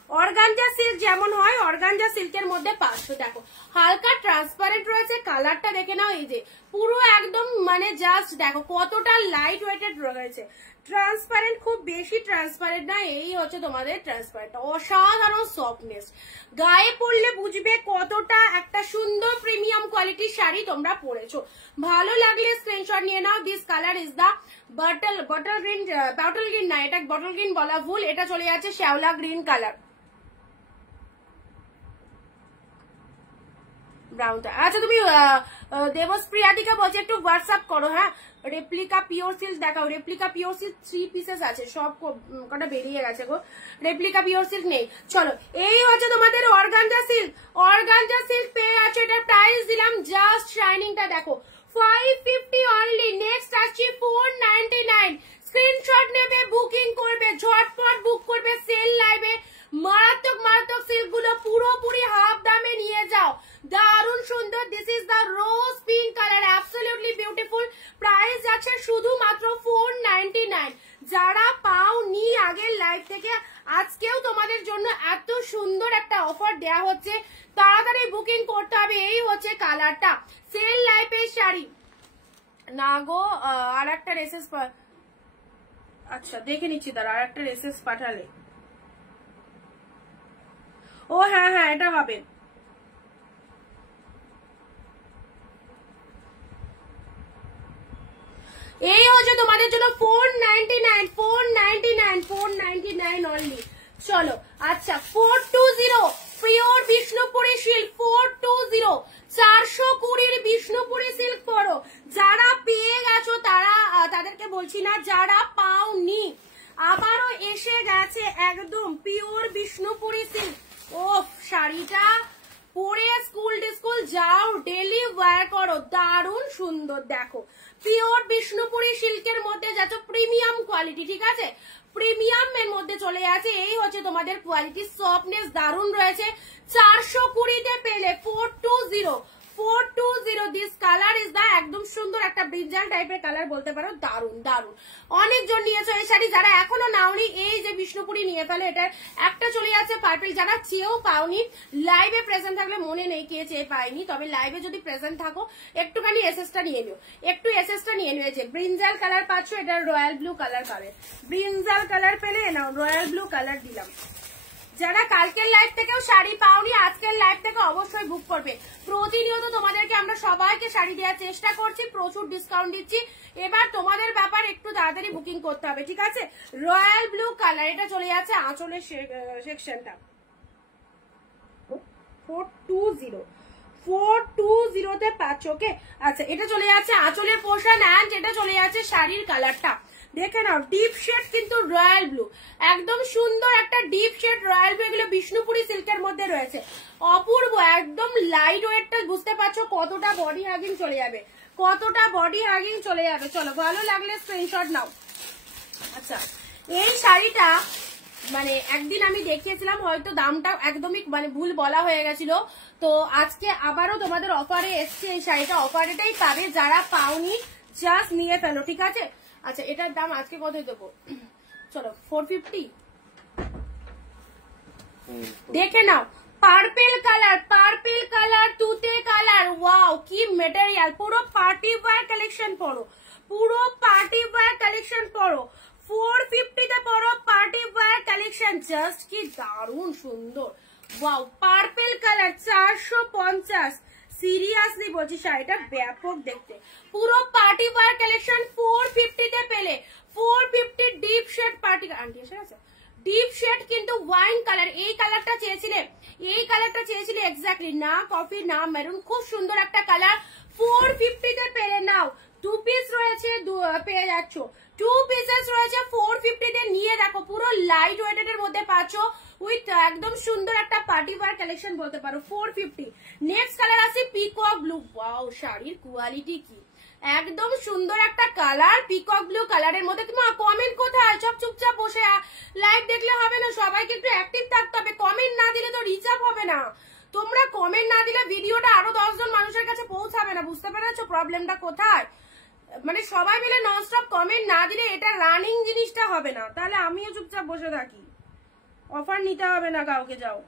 অর্গানজা সিল্ক যেমন হয়, অর্গানজা সিল্কের মধ্যে পাঁচশো, দেখো হালকা ট্রান্সপারেন্ট রয়েছে, কালারটা দেখে নাও, এই যে পুরো একদম মানে জাস্ট দেখো কতটা লাইট ওয়েটেড রয়েছে, ট্রান্সপারেন্ট, খুব বেশি ট্রান্সপারেন্ট না, এই হচ্ছে তোমাদের ট্রান্সপারেন্ট, অসাধারণ সফটনেস, গায়ে পরলে বুঝবে কতটা একটা সুন্দর প্রিমিয়াম কোয়ালিটির শাড়ি তোমরা পরেছো। ভালো লাগলে স্ক্রিনশট নিয়ে নাও। This colour is the bottle green না, এটা বটল গ্রিন বলা ভুল, এটা চলে যাচ্ছে শ্যাওলা গ্রিন কালার, ব্রাউনটা। আচ্ছা তুমি দেবস্প্রিয়াদিকে বলছি একটু হোয়াটসঅ্যাপ করো, হ্যাঁ? রেপ্লিকা পিওর সিল্ক দেখাও, রেপ্লিকা পিওর সিল্ক 3 পিসেস আছে, সব কটা বেরিয়ে গেছে গো, রেপ্লিকা পিওর সিল্ক নেই। চলো এই হচ্ছে তোমাদের অর্গানজা সিল্ক, অর্গানজা সিল্ক পেয়ে আছে, এটা প্রাইস দিলাম জাস্ট শাইনিংটা দেখো 550 অনলি। নেক্সট আসছি 499। স্ক্রিনশট নেবে, বুকিং করবে, ঝটপট বুক করবে, সেল লাইভে মারাত্মক মারাত্মক সিল্ক গুলো পুরোপুরি হাফ দামে নিয়ে যাও, দারুণ সুন্দর। This is the rose pink colour, absolutely beautiful. Price যাচ্ছে শুধুমাত্র 499। যারা পাওনি আগের লাইভ থেকে, আজকেও তোমাদের জন্য এত সুন্দর একটা অফার দেয়া হচ্ছে, তাড়াতাড়ি বুকিং করতে হবে। এই হচ্ছে কালারটা, সেল লাইফের শাড়ি না গো, আর একটা রেসেস, আচ্ছা দেখে নিচ্ছি তারা, আর একটা রেসেস পাঠালে, ও হ্যাঁ হ্যাঁ এটা হবে। এই হচ্ছে তোমাদের জন্য 499, 499, 499 অনলি। চলো আচ্ছা 420 pure Bishnupuri silk, 420 420 Bishnupuri silk পরো। যারা পেয়ে গেছো তারা, তাদেরকে বলছি না, যারা পাওনি আবারও এসে গেছে একদম পিওর বিষ্ণুপুরি সিল্ক। ও শাড়িটা পরে স্কুল টিস্কুল যাও, ডেলি ওয়্যার করো, দারুণ সুন্দর। দেখো পিওর বিষ্ণুপুরি সিল্কের মধ্যে যাচ্ছ, প্রিমিয়াম কোয়ালিটি, ঠিক আছে? প্রিমিয়াম এর মধ্যে চলে আছে। এই হচ্ছে তোমাদের কোয়ালিটি, সফটনেস দারুণ রয়েছে। 420 তে পেলে 420, 420 দিস কালার ইজ দা একদম সুন্দর একটা ব্রিঞ্জাল টাইপের কালার বলতে পারো, দারুন দারুন। অনেকজন নিয়েছো এই শাড়ি, যারা এখনো নাওনি এই যে বিষ্ণুপুরি নিয়ে ফেলো, এটার একটা চলে আছে পার্পল, যারা চেয়েও পাওনি, লাইভে প্রেজেন্ট থাকলে মনে নেই কে চেয়ে পাইনি, তবে লাইভে যদি প্রেজেন্ট থাকো একটুখানি এসএসটা নিয়ে নিও, একটু এসএসটা নিয়ে নিও। যে ব্রিঞ্জাল কালার পাচ্ছ, এটা রয়্যাল ব্লু কালার পাবে, ব্রিঞ্জাল কালার পেলে নাও রয়্যাল ব্লু কালার দিলাম। যারা কালকের লাইভ থেকেও শাড়ি পাওনি আজকের লাইভ থেকে অবশ্যই বুক করবে। প্রতিনিয়ত তোমাদেরকে আমরা সবাইকে শাড়ি দেওয়ার চেষ্টা করছি, প্রচুর ডিসকাউন্ট দিচ্ছি, এবার তোমাদের ব্যাপার একটু তাড়াতাড়ি বুকিং করতে হবে, ঠিক আছে? রয়্যাল ব্লু কালার, এটা চলে যাচ্ছে আঁচলের সেকশনটা 420 তে পাচ্ছ, ওকে? আচ্ছা, এটা চলে যাচ্ছে আঁচলের পোর্শন অ্যান্ড এটা চলে যাচ্ছে শাড়ির কালারটা, দেখে নাও ডিপ শেড কিন্তু রয়্যাল ব্লু, একদম সুন্দর একটা ডিপ শেড রয়্যাল ব্লু, এগুলো বিষ্ণুপুরি সিল্কের মধ্যে রয়েছে, অপূর্ব একদম লাইট ওয়েটটা বুঝতে পারছো কতটা বডি হাগিং চলে যাবে, কতটা বডি হাগিং চলে যাবে। চলো, ভালো লাগলে স্ক্রিনশট নাও। আচ্ছা, এই শাড়িটা মানে একদিন আমি দেখিয়েছিলাম, হয়তো দামটা একদমই মানে ভুল বলা হয়ে গেছিল, তো আজকে আবারও তোমাদের অফারে এসছে এই শাড়িটা, অফারেটাই পাবে, যারা পাওনি জাস্ট নিয়ে ফেলো, ঠিক আছে? আচ্ছা, এটার দাম আজকে কত দেবো? চলো 450, দেখে নাও। পার্পল কালার তুতে কালার, ওয়াও কি মেটেরিয়াল, পুরো পার্টি ওয়্যার কালেকশন পড়ো, পুরো পার্টি ওয়্যার কালেকশন পড়ো, 450 তে পড়ো পার্টি ওয়্যার কালেকশন, জাস্ট কি দারুণ সুন্দর, ওয়াও পার্পল কালার 450, সিরিয়াসলি বলছি শাড়িটা ব্যাপক দেখতে, পুরো পার্টি ওয়্যার কালেকশন 450 তে পেলে, 450 ডিপ শেড পার্টি আন্টি এসে গেছে, ডিপ শেড কিন্তু ওয়াইন কালার, এই কালারটা চেয়েছিলে, এই কালারটা চেয়েছিলে এক্স্যাক্টলি, না কফি না মেরুন, খুব সুন্দর একটা কালার, 450 তে পেলে নাও, 2 পিস রয়েছে, পেয়ে যাচ্ছ 2 পিসেস রয়েছে 450 তে, নিয়ে দেখো পুরো লাইট ওয়েটেড এর মধ্যে পাচ্ছ, উইথ একদম সুন্দর একটা পার্টি ওয়্যার কালেকশন বলতে পারো 450। নেক্সট কালার আছে পিকক ব্লু, ওয়াও শাড়ির কোয়ালিটি কি, একদম সুন্দর একটা কালার পিকক ব্লু কালারের মধ্যে। তোমার কমেন্ট কোথায়? সব চুপচাপ বসে লাইভ দেখলে হবে না, সবাইকে একটু অ্যাক্টিভ থাকতে হবে, কমেন্ট না দিলে তো রিচ আপ হবে না, তোমরা কমেন্ট না দিলে ভিডিওটা আরো 10 জন মানুষের কাছে পৌঁছাবে না, বুঝতে পেরেছো প্রবলেমটা কোথায়? মানে সবাই মিলে ননস্টপ কমেন্ট না দিলে এটা রানিং জিনিসটা হবে না, তাহলে আমিও চুপচাপ বসে থাকি, অফার নিতে হবে না কাউকে, যাও।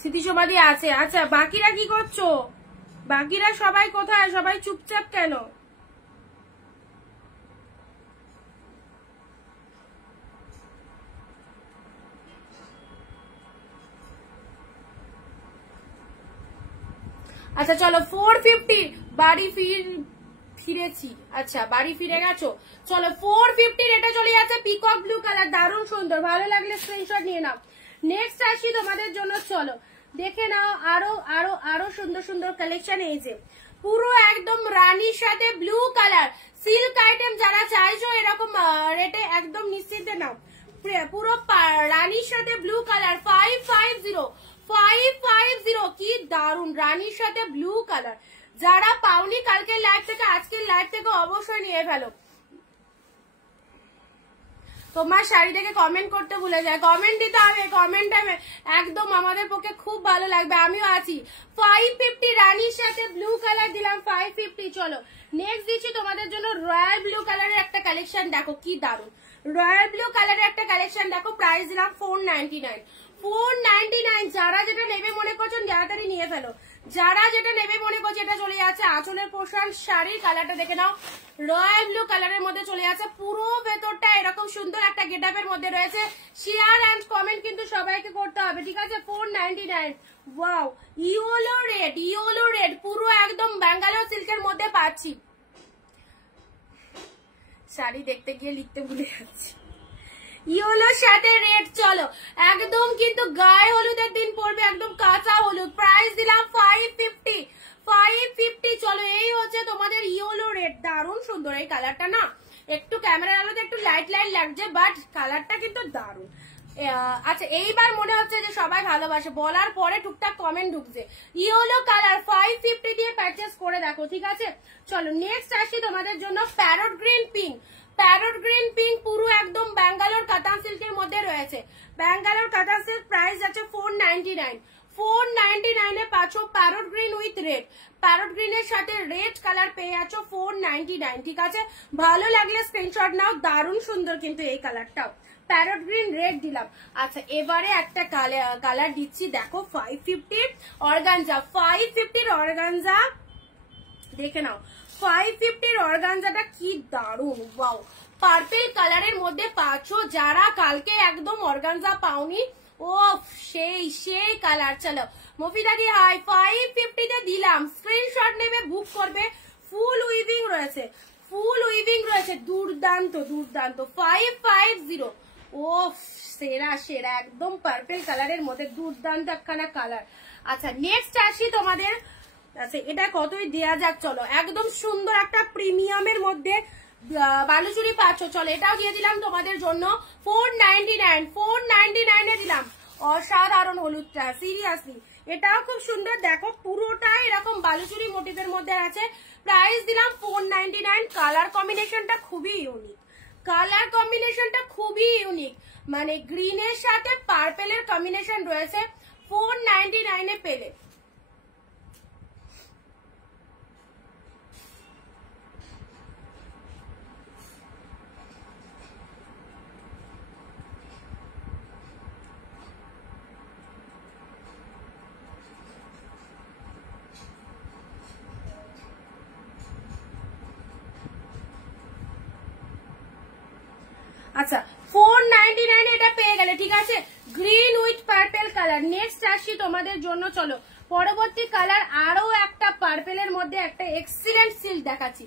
স্মৃতিসমাধি আছে। আচ্ছা, বাকিরা কি করছো? বাকিরা সবাই কোথায়? সবাই চুপচাপ কেন? আচ্ছা চলো 450, বাড়ি ফিরেছি, আচ্ছা বাড়ি ফিরে গেছো, চলো 450 এটা চলে যাচ্ছে পিকক ব্লু কালার, দারুণ সুন্দর, ভালো লাগলে স্ক্রিনশট নিয়ে নাও। নেক্সট আসি তোমাদের জন্য, চলো দেখে নাও আরো আরো আরো সুন্দর সুন্দর কালেকশন, এই যে পুরো একদম রানীর সাথে ব্লু কালার সিল্ক আইটেম, যারা চাইছো এরকম রেটে একদম নিশ্চিন্তে নাও, পুরো রানীর সাথে ব্লু কালার 550, কি দারুন রানীর সাথে ব্লু কালার, যারা পাওনি কালকের লাইভ থেকে আজকের লাইভ থেকে অবশ্যই নিয়ে ফেলো। তোমার শাড়ি দেখে কমেন্ট করতে ভুলে যায়, কমেন্ট দিতে হবে, কমেন্ট একদম আমাদের পক্ষে খুব ভালো লাগবে, আমিও আছি। 550 রানীর সাথে ব্লু কালার দিলাম 550। চলো নেক্সট দিচ্ছি তোমাদের জন্য রয়্যাল ব্লু কালারের একটা কালেকশন, দেখো কি দারুন রয়্যাল ব্লু কালারের একটা কালেকশন, দেখো প্রাইস দিলাম 499। যারা যেটা নেবে মনে করছেন তাড়াতাড়ি নিয়ে ফেলো, যারা যেটা নেবে মনে করছে, এটা চলে যাচ্ছে আঁচলের পোর্শন, শাড়ির কালারটা দেখে নাও রয়্যাল ব্লু কালারের মধ্যে চলে যাচ্ছে, পুরো ভেতরটা এরকম সুন্দর একটা গেটআপের মধ্যে রয়েছে। শেয়ার এন্ড কমেন্ট কিন্তু সবাইকে করতে হবে, ঠিক আছে? 499। ওয়াও ইয়েলো রেড পুরো একদম ব্যাঙ্গালোর সিল্কের মধ্যে পাচ্ছি। শাড়ি দেখতে গিয়ে লিখতে ভুলে যাচ্ছি, ইয়েলোর সাথে রেড। চলো একদম কিন্তু গায়ে হলুদের দিন পড়বে, একদম কাঁচা হলুদ। প্রাইস দিলাম 550। 550। চলো এই হচ্ছে তোমাদের ইয়েলো রেড, দারুণ সুন্দর এই কালারটা না। একটু ক্যামেরার আলোতে একটু লাইট লাইট লাগছে, বাট কালারটা কিন্তু দারুণ। আচ্ছা এইবার মনে হচ্ছে যে সবাই ভালোবাসে, বলার পরে টুকটাক কমেন্ট ঢুকছে। ইয়েলো কালার 550 দিয়ে পারচেস করে দেখো, ঠিক আছে। চলো নেক্সট আসি তোমাদের জন্য parrot green pink. Parrot green pink পুরো একদম ব্যাঙ্গালোর কাতান সিল্কের মধ্যে রয়েছে। ব্যাঙ্গালোর কাতান সিল্ক প্রাইস আছে 499। 499 এ পাচ্ছ parrot green with red. Parrot গ্রিনের সাথে রেড কালার পেয়ে যাচ্ছ 499, ঠিক আছে। ভালো লাগলে স্ক্রিনশট নাও, দারুণ সুন্দর কিন্তু এই কালারটাও। প্যারট গ্রিন রেড দিলাম। আচ্ছা এবারে একটা কালার দিচ্ছি, দেখো 550 অর্গানজা। 550 অর্গানজা দেখে নাও, 550 অর্গানজাটা কি দারুণ, ওয়াও। পার্পল কালারের মধ্যে পাচ্ছ, যারা কালকে একদম অর্গানজা পাওনি, ও সেই কালার। চলো মফিদাদি হাই, 550 তে দিলাম। স্ক্রিনশট নেবে, বুক করবে। ফুল উইভিং রয়েছে, ফুল উইভিং রয়েছে, দুর্দান্ত দুর্দান্ত। 550। ও সেরা সেরা, একদম পার্পল কালারের মধ্যে দুর্দান্ত একখানা কালার। আচ্ছা নেক্সট আসি তোমাদের, আচ্ছা এটা কতই দেয়া যাক। চলো একদম সুন্দর একটা প্রিমিয়ামের মধ্যে বালুচুরি পাচ্ছ, চলো এটাও দিয়ে দিলাম তোমাদের জন্য 499। 499 এ দিলাম। অসাধারণ হলুদটা, সিরিয়াসলি এটাও খুব সুন্দর। দেখো পুরোটা এরকম বালুচুরি মোটিভের মধ্যে আছে। প্রাইস দিলাম 499। কালার কম্বিনেশনটা খুবই ইউনিক, কালার কম্বিনেশনটা খুবই ইউনিক, মানে গ্রিনের সাথে পার্পেলের কম্বিনেশন রয়েছে। 499 এ পেলে। আচ্ছা 499 এটা পেয়ে গেলে, ঠিক আছে। Green with purple colour. Next আসি তোমাদের জন্য, চলো পরবর্তী কালার আরো একটা পার্পেলের মধ্যে একটা এক্সিলেন্ট সিল্ক দেখাচ্ছি।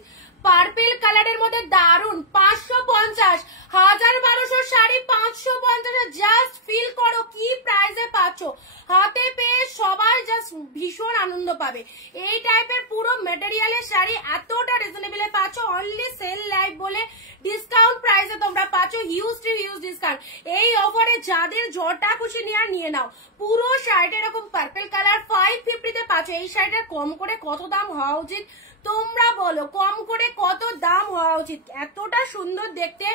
পার্পল কালারের মধ্যে দারুন 550, 1200 শাড়ি 550। জাস্ট ফিল করো কি প্রাইসে পাচ্ছ, হাতে পেয়ে সবাই জাস্ট ভীষণ আনন্দ পাবে। এই টাইপের পুরো মেটেরিয়ালের শাড়ি এতটা রিজনেবলে পাচ্ছ, অনলি সেল লাইভ বলে ডিসকাউন্ট প্রাইসে তোমরা পাচ্ছ, হিউজ টু হিউজ ডিসকাউন্ট। এই অফারে যাদের জটা খুশি নিয়ে নাও। পুরো শাড়িটা এরকম পার্পল কালার 550 তে পাচ্ছ। এই শাড়িটার কম করে কত দাম হওয়া উচিত তোমরা বলো, কম করে কত দাম হওয়া উচিত? এতটা সুন্দর দেখতে,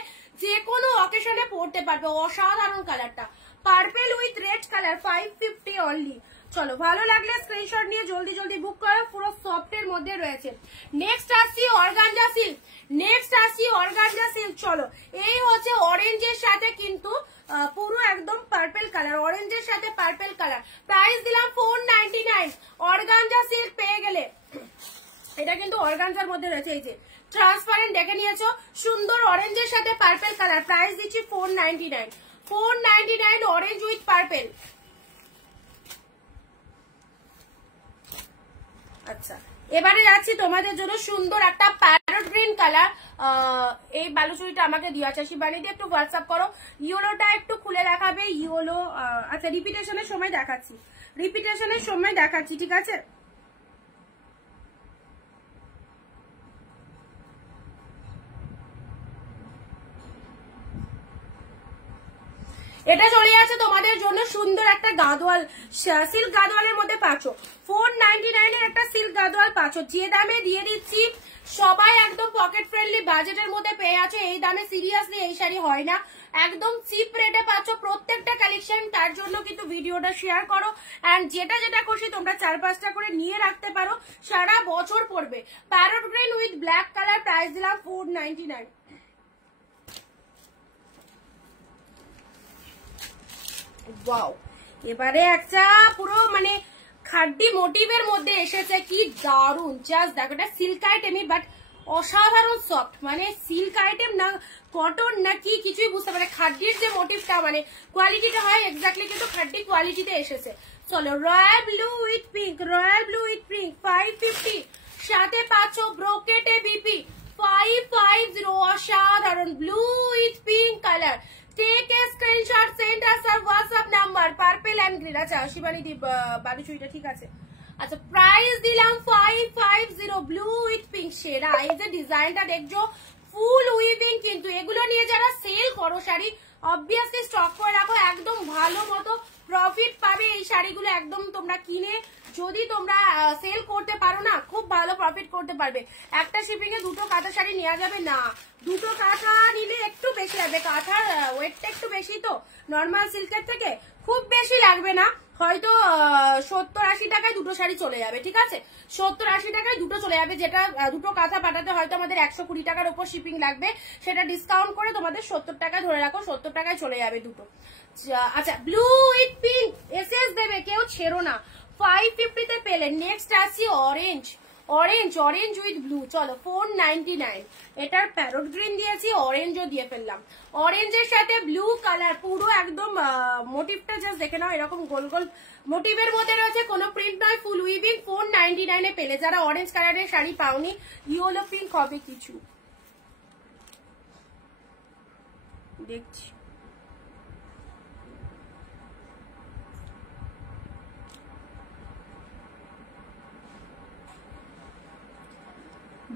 যে কোনো অকেশনে পরতে পারবে। অসাধারণ কালারটা, purple with red colour, 550 only. চলো ভালো লাগলে স্ক্রিনশট নিয়ে জলদি জলদি বুক করো, পুরো সফট এর মধ্যে রয়েছে। নেক্সট আসছি অর্গানজা সিল্ক। নেক্সট আসছি অর্গানজা সিল্ক। চলো এই হচ্ছে অরেঞ্জের সাথে কিন্তু পুরো একদম পার্পল কালার, অরেঞ্জের সাথে পার্পল কালার। প্রাইস দিলাম 499। অর্গানজা সিল্ক পেয়ে গেলে। এটা কিন্তু অর্গানজার মধ্যে রয়েছে, এই যে ট্রান্সপারেন্ট দেখে নিয়েছো, সুন্দর অরেঞ্জের সাথে পার্পল কালার। প্রাইস দিচ্ছি 499। 499 অরেঞ্জ উইথ পার্পল। আচ্ছা এবারে যাচ্ছি তোমাদের জন্য সুন্দর একটা প্যারট গ্রিন কালার। এই বালুচুরিটা আমাকে দিয়া চাষি বানিয়ে দিয়ে একটু হোয়াটসঅ্যাপ করো। ইয়েলোটা একটু খুলে দেখাবে, ইয়েলো। আচ্ছা রিপিটেশনের সময় দেখাচ্ছি, রিপিটেশনের সময় দেখাচ্ছি, ঠিক আছে। এটা চলে আছে তোমাদের জন্য সুন্দর একটা গাদোয়াল, সিল্ক গাদোয়ালের মধ্যে পাচ্ছ। 499 এর একটা সিল্ক গাদোয়াল পাচ্ছ, যে দামে দিয়ে দিচ্ছি সবাই একদম পকেট ফ্রেন্ডলি বাজেটের মধ্যে পেয়ে আছে। এই দামে সিরিয়াসলি এই শাড়ি হয় না, একদম চিপ রেটে পাচ্ছ প্রত্যেকটা কালেকশন। তার জন্য কিন্তু ভিডিওটা শেয়ার করো, এন্ড যেটা যেটা খুশি তোমরা 4-5টা করে নিয়ে রাখতে পারো, সারা বছর পরবে। Parrot green with black colour. Price দিলাম 499। ওয়াও, এবারে একটা পুরো মানে খাড্ডি মোটিভের মধ্যে এসেছে, কি দারুন। জাস্ট দেখো, এটা সিল্ক আইটেমই বাট অসাধারণ সফট, মানে সিল্ক আইটেম না কটন না কি কিছুই বুঝতে পারে। খাড্ডির যে মোটিভটা মানে কোয়ালিটিটা হয় এক্স্যাক্টলি কিন্তু খাড্ডি কোয়ালিটিতে এসেছে। চলো royal blue with pink, royal blue with pink 550। সাথে পাচ্ছ ব্রোকেটে বিপি 550। অসাধারণ blue with pink colour, take a screenshot, send us our WhatsApp number, purple and green. আচ্ছা শিবানী দি বালুচুইটা ঠিক আছে। আচ্ছা প্রাইস দিলাম 550, ব্লু উইথ পিঙ্ক সেরা। এই যে ডিজাইনটা দেখছো ফুল উইভিং, কিন্তু এগুলো নিয়ে যারা সেল করো শাড়ি অবভিয়াসলি স্টক করে রাখো, একদম ভালো মতো প্রফিট পাবে এই শাড়িগুলো। একদম তোমরা কিনে যদি তোমরা সেল করতে পারো না, খুব ভালো প্রফিট করতে পারবে। একটা শিপিং এ দুটো কাঁথা শাড়ি নেওয়া যাবে না, দুটো কাঁথা নিলে একটু বেশি লাগবে, কাঁথার ওয়েটটা একটু বেশি তো নর্মাল সিল্কের থেকে, খুব বেশি লাগবে না, হয়তো 70-80 টাকায় দুটো শাড়ি চলে যাবে, ঠিক আছে? 70-80 টাকায় দুটো চলে যাবে, যেটা দুটো কাঁথা পাঠাতে হয়তো আমাদের 120 টাকার উপর শিপিং লাগবে, সেটা ডিসকাউন্ট করে তোমাদের 70 টাকায় ধরে রাখো, 70 টাকায় চলে যাবে দুটো। আচ্ছা ব্লু উইথ পিঙ্ক এসএস দেবে, কেউ ছেড়ো না, 550 তে পেলে। নেক্সট আসছি orange, orange orange with blue, চলো 499। এটার প্যারট গ্রিন দিয়েছি, অরেঞ্জও দিয়ে ফেললাম। অরেঞ্জের সাথে ব্লু কালার, পুরো একদম মোটিভটা জাস্ট দেখে নাও, এরকম গোল গোল মোটিভের মধ্যে রয়েছে, কোনো প্রিন্ট নয়, ফুল উইভিং, 499 পেলে। যারা অরেঞ্জ কালারের শাড়ি পাওনি, ইয়েলো পিঙ্ক হবে কিছু দেখছি।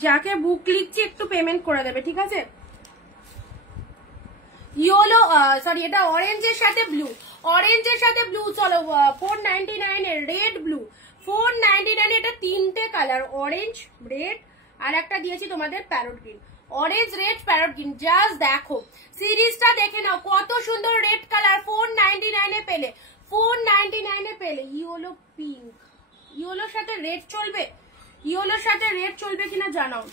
যাকে বুক লিখছি একটু পেমেন্ট করে দেবে, ঠিক আছে? ইয়েলো সরি, এটা অরেঞ্জের সাথে ব্লু, অরেঞ্জের সাথে ব্লু, চলো 499 এর রেড ব্লু, 499। এটা তিনটে কালার, অরেঞ্জ রেড আর একটা দিয়েছি তোমাদের parrot green, orange red parrot green. Just দেখো সিরিজটা দেখে নাও কত সুন্দর রেড কালার, 499 পেলে, 499 পেলে। ইয়েলো পিঙ্ক, ইয়েলোর সাথে রেড চলবে, ইয়েলোর সাথে রেড চলবে কিনা জানাও।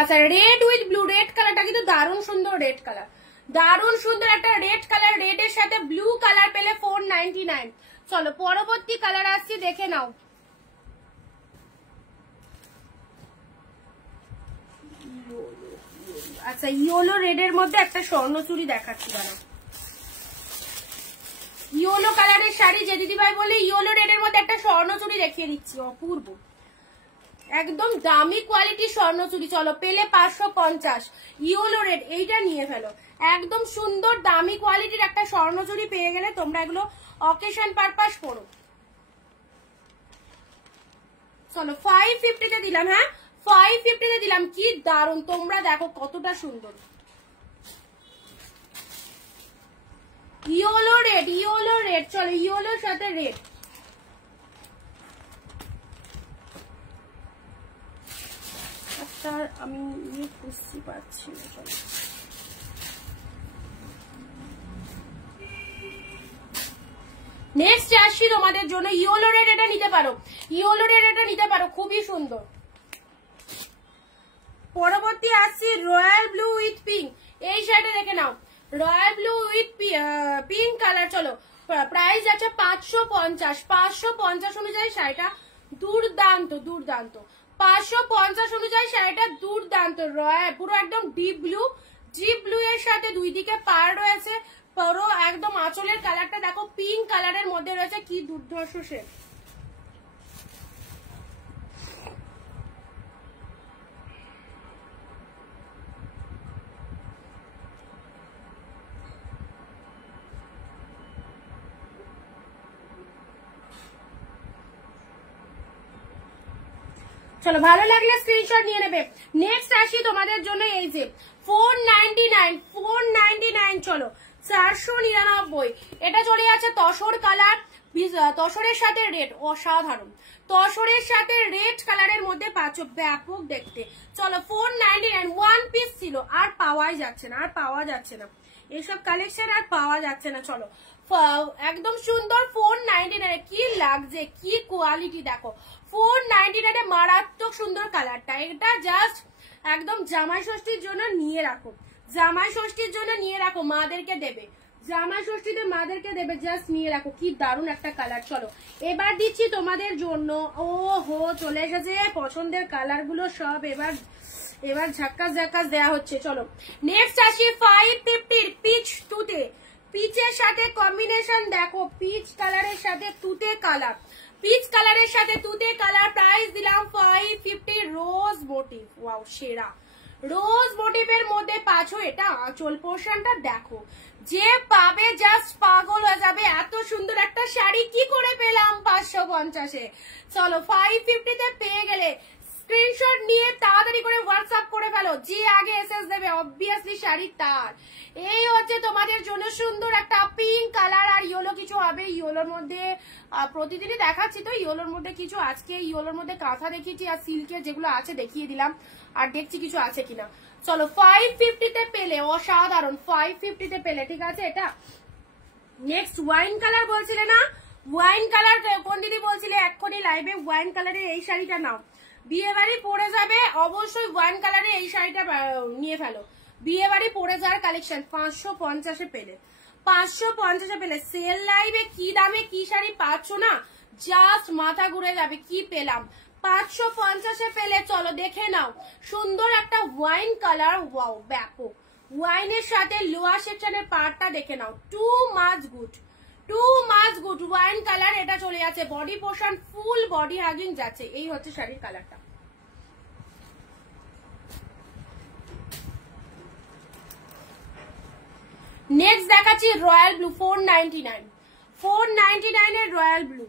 আচ্ছা রেড উইথ ব্লু, রেড কালারটা কিন্তু দারুণ সুন্দর, রেড কালার দারুণ সুন্দর একটা রেড কালার, রেড এর সাথে ব্লু কালার পেলে 499। চলো পরবর্তী কালার আসছি, দেখে নাও। আচ্ছা ইয়েলো রেড এর মধ্যে একটা স্বর্ণচুরি দেখাচ্ছি, দাঁড়াও। ইয়েলো কালারের শাড়ি যে দিদিভাই বলে ইয়েলো রেড এর মধ্যে একটা স্বর্ণচুরি দেখিয়ে দিচ্ছি, অপূর্ব একদম দামি কোয়ালিটি স্বর্ণচুরি। চলো পেলে 550, ইয়েলো রেড, এইটা নিয়ে ফেলো, একদম সুন্দর দামি কোয়ালিটির একটা স্বর্ণচুরি পেয়ে গেলে তোমরা এগুলো অকেশন পারপাস করো। চলো 550 তে দিলাম, হ্যাঁ 550 তে দিলাম, কি দারুণ, তোমরা দেখো কতটা সুন্দর। ইয়েলো রেড, ইয়েলো রেড, চলো ইয়েলোর সাথে রেড। আর আমি বুঝতে পারছি না, চলো নেক্সট আসছি তোমাদের জন্য। ইয়েলো রেড এটা নিতে পারো, ইয়েলো রেড এটা নিতে পারো, খুবই সুন্দর। পরবর্তী আসছি রয়্যাল ব্লু উইথ পিঙ্ক, এই শাড়িটা দেখে নাও, royal blue with pink colour. চলো প্রাইস আছে 550, 550 অনুযায়ী শাড়িটা দুর্দান্ত, দুর্দান্ত 550 অনুযায়ী শাড়িটা দুর্দান্ত, রয়্যাল পুরো একদম ডিপ ব্লু, ডিপ ব্লু এর সাথে দুই দিকে পার রয়েছে, পুরো একদম আঁচলের কালারটা দেখো পিঙ্ক কালারের মধ্যে রয়েছে, কি দুর্ধর্ষ শেড। চলো ভালো লাগলে স্ক্রিনশট নিয়ে নেবে। নেক্সট আসি তোমাদের জন্য, এই যে 499, 499, চলো 499। এটা চলে যাচ্ছে তসর কালার, তসরের সাথে রেড, অসাধারণ, তসরের সাথে রেড কালারের মধ্যে পাচ্ছ, ব্যাপক দেখতে। চলো 499, ওয়ান পিস ছিল, আর পাওয়াই যাচ্ছে না, আর পাওয়া যাচ্ছে না, এইসব কালেকশন আর পাওয়া যাচ্ছে না। চলো একদম সুন্দর 499, কি লাগছে, কি কোয়ালিটি দেখো, 499 মারাত্মক সুন্দর কালারটা। এটা জাস্ট একদম জামাই ষষ্ঠীর জন্য নিয়ে রাখো, জামাই ষষ্ঠীর জন্য নিয়ে রাখো, মাদেরকে দেবে, জামাই ষষ্ঠীতে মাদেরকে দেবে, জাস্ট নিয়ে রাখো, কি দারুণ একটা কালার। চলো এবার দিচ্ছি তোমাদের জন্য, ও হো চলে এসেছে পছন্দের কালার গুলো সব, এবার ঝাক্কাস ঝাক্কাস দেওয়া হচ্ছে। চলো নেক্সট আসি 550 পিচ তুতে, পিচের সাথে কম্বিনেশন দেখো, পিচ কালারের সাথে তুতে কালার, পিচ কালারের সাথে তুতে কালার, প্রাইস দিলাম 550। রোজ মোটিভ, ওয়াও সেরা রোজ মোটিভের মধ্যে পাচ্ছ। এটা আঁচল পোর্শনটা দেখো, যে পাবে জাস্ট পাগল হয়ে যাবে। এত সুন্দর একটা শাড়ি কি করে পেলাম 550-এ? চলো 550-তে পেয়ে গেলে স্ক্রিনশট নিয়ে তাড়াতাড়ি করে হোয়াটসঅ্যাপ করে ফেলো। যে আগে এসএস দেবে অবভিয়াসলি শাড়ি তার। এই হচ্ছে তোমাদের জন্য সুন্দর একটা পিঙ্ক কালার, আর ইয়েলো কিছু হবে। ইয়েলোর মধ্যে প্রতিদিনই দেখাচ্ছি তো, ইয়েলোর মধ্যে কিছু আজকে ইয়েলোর মধ্যে কাঁথা দেখিয়েছি, আর সিল্কের যেগুলো আছে দেখিয়ে দিলাম, আর দেখছি কিছু আছে কিনা। চলো 550-তে পেলে, অসাধারণ 550-তে পেলে, ঠিক আছে। এটা নেক্সট ওয়াইন কালার বলছিলে না, ওয়াইন কালার কোন দিদি বলছিলে এক্ষুনি লাইভে? ওয়াইন কালারের এই শাড়িটা নাও, বিয়ে বাড়ি পরে যাবে, অবশ্যই ওয়াইন কালারের এই শাড়িটা নিয়ে ফেলো। বিয়ে বাড়ি পরে যাওয়ার কালেকশন 550-এ পেলে, 550-এ পেলে। সেল লাইভে কি দামে কি শাড়ি পাচ্ছ না, জাস্ট মাথা ঘুরে যাবে। কি পেলাম 550-এ পেলে। চলো দেখে নাও, সুন্দর একটা ওয়াইন কালার, ওয়াও ব্যাপক। ওয়াইনের সাথে লোয়ার সেকশনের পার্টটা দেখে নাও, too much good, too much good. Wine colour, এটা চলে যাচ্ছে body portion, full body hugging যাচ্ছে। এই হচ্ছে শাড়ির কালারটা। নেক্সট দেখাচ্ছি রয়্যাল ব্লু, 499, 499 এর রয়্যাল ব্লু।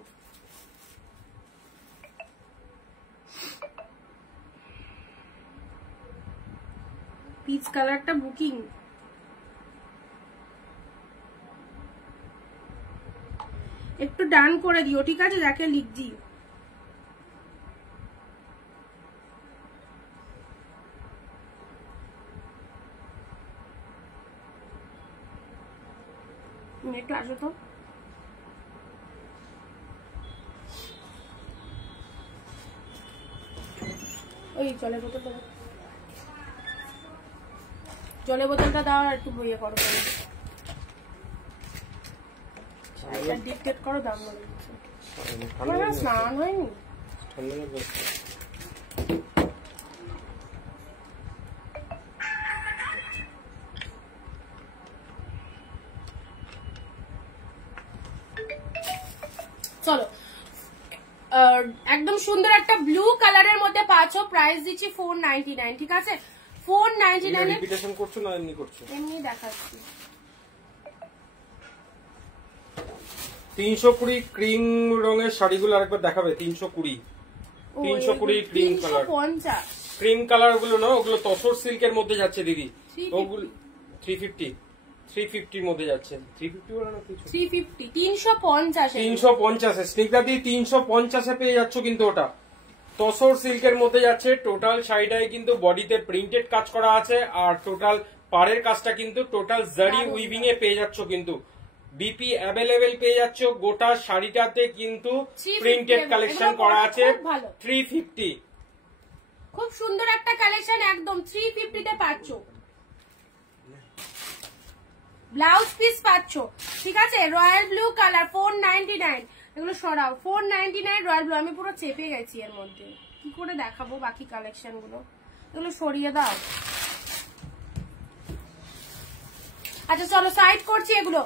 পিচ কালারটা বুকিং, একটু ডান করে দিও, ঠিক আছে, যাকে লিখ দিও। একটু আসো তো, ওই জলের বোতলটা দাও, জলের বোতলটা দাও, আর একটু বইয়ে করো, ডিকটেট করো, দাম বলে দিচ্ছে। স্নান হয়নি, চলো একদম সুন্দর একটা ব্লু কালারের মধ্যে পাচ্ছ। প্রাইস দিচ্ছি 499, ঠিক আছে। 499 রিপিটেশন করছো না এমনি করছো? এমনি দেখাচ্ছি। 320 ক্রিম রঙের শাড়িগুলো আরেকবার দেখাবে। 320 ক্রিম কালার, 350 ক্রিম কালার গুলো না, ওগুলো তসর সিল্কের মধ্যে যাচ্ছে দিদি। ওগুলো 350 মধ্যে যাচ্ছে। 350 বলে না কিছু, 350 350 350 স্নিগ্ধা দি 350 পেয়ে যাচ্ছ। কিন্তু ওটা তসর সিল্কের মধ্যে যাচ্ছে। টোটাল শাড়িটায় কিন্তু বডিতে প্রিন্টেড কাজ করা আছে, আর টোটাল পাড়ের কাজটা কিন্তু টোটাল জারি উইভিং এ পেয়ে যাচ্ছ। কিন্তু বিপি অ্যাভেলেবেল পেয়ে যাচ্ছ। গোটা শাড়িটাতে কিন্তু প্রিন্টেড কালেকশন করা আছে। 350, খুব সুন্দর একটা কালেকশন, একদম 350-তে পাচ্ছ। ব্লাউজ পিস পাচ্ছ, ঠিক আছে। রয়্যাল ব্লু কালার 499, এগুলো সরাও। 499 রয়্যাল ব্লু। আমি পুরো চেপে গেছি এর মধ্যে, কি করে দেখাবো বাকি কালেকশন গুলো, এগুলো সরিয়ে দাও। আচ্ছা চলো সাইড করছি এগুলো,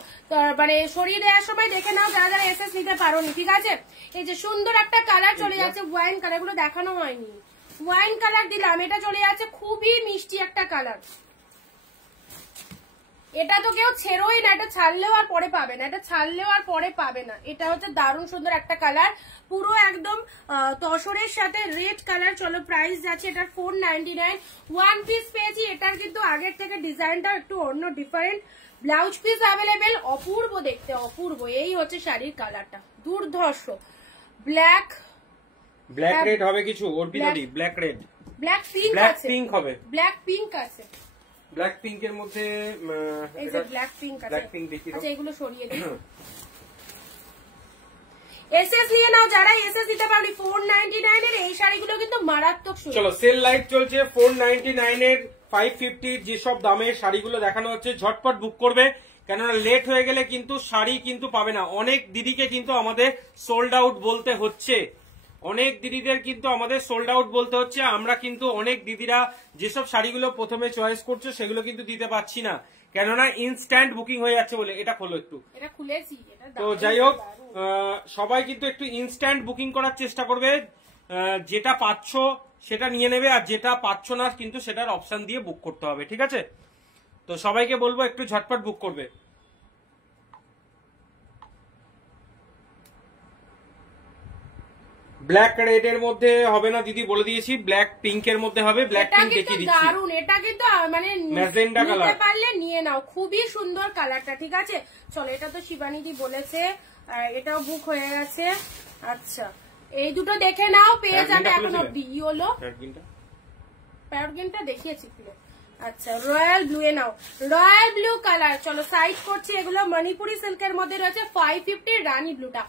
মানে সরিয়ে দেওয়ার সময় দেখে নাও যারা যারা এসএস নিতে পারোনি, ঠিক আছে। এই যে সুন্দর একটা কালার চলে যাচ্ছে, ওয়াইন কালার, গুলো দেখানো হয়নি। ওয়াইন কালার দিলাম, এটা চলে যাচ্ছে খুবই মিষ্টি একটা কালার। এটা তো কেউ ছেড়োই না, এটা ছাড়লেও আর পরে পাবে না, এটা ছাড়লেও আর পরে পাবে না। এটা হচ্ছে দারুণ সুন্দর একটা কালার, পুরো একদম তসরের সাথে রেড কালার। চলো প্রাইস যাচ্ছে এটার 499। ওয়ান পিস পেয়েছি, এটার কিন্তু আগের থেকে ডিজাইনটা একটু অন্য, ডিফারেন্ট। ব্লাউজ পিস অ্যাভেলেবেল, অপূর্ব দেখতে, অপূর্ব। এই হচ্ছে শাড়ির কালারটা, দুর্ধর্ষ। ব্ল্যাক রেড হবে কিছু, অর্পিতাদি ব্ল্যাক রেড, ব্ল্যাক পিঙ্ক আছে, পিঙ্ক হবে, ব্ল্যাক পিঙ্ক আছে, ব্ল্যাক পিঙ্কের মধ্যে এই যে ব্ল্যাক পিঙ্ক আছে। ব্ল্যাক পিঙ্ক দেখি। আচ্ছা এগুলো সরিয়ে দিই। এসএস নিয়ে নাও যারা এসএস দিতে পারলি। 499 এর এই শাড়িগুলো কিন্তু মারাত্মক সুন্দর। চলো সেল লাইভ চলছে। 499 এর 550 যেসব দামের শাড়িগুলো দেখানো হচ্ছে ঝটপট বুক করবে, কেননা লেট হয়ে গেলে কিন্তু শাড়ি কিন্তু পাবে না। অনেক দিদিকে কিন্তু আমাদের সোল্ড আউট বলতে হচ্ছে, অনেক দিদিদের কিন্তু আমাদের সোল্ড আউট বলতে হচ্ছে। আমরা কিন্তু অনেক দিদিরা যেসব শাড়িগুলো প্রথমে চয়েস করছো সেগুলো কিন্তু দিতে পারছি না, কেননা ইনস্ট্যান্ট বুকিং হয়ে যাচ্ছে বলে। এটা খোলো একটু। এটা খুলেছি, এটা তো যাই হোক সবাই কিন্তু একটু ইনস্ট্যান্ট বুকিং করার চেষ্টা করবে, যেটা পাচ্ছ সেটা নিয়ে নেবে, আর যেটা পাচ্ছ না কিন্তু সেটার অপশন দিয়ে বুক করতে হবে, ঠিক আছে? তো সবাইকে বলবো একটু ঝটপট বুক করবে। ব্ল্যাক রেড এর মধ্যে হবে না দিদি, বলে দিয়েছি, ব্ল্যাক পিঙ্ক এর মধ্যে হবে। ব্ল্যাক পিঙ্ক দেখিয়ে দিচ্ছি, দারুন, এটা কিন্তু মানে ম্যাজেন্ডা কালার, নিতে পারলে নিয়ে নাও, খুবই সুন্দর কালারটা, ঠিক আছে? চলো, এটা তো শিবানীদি বলেছে, এটাও বুক হয়ে গেছে। আচ্ছা, এই দুটো দেখে নাও, পেয়ে যাবে এখন অব্দি। ইয়েলো প্যারোট দেখিয়েছি খুলে। আচ্ছা, রয়্যাল ব্লু এ নাও, রয়্যাল ব্লু কালার। চলো সাইড করছি, এগুলো মণিপুরি সিল্কের মধ্যে রয়েছে 550 রানী ব্লুটা,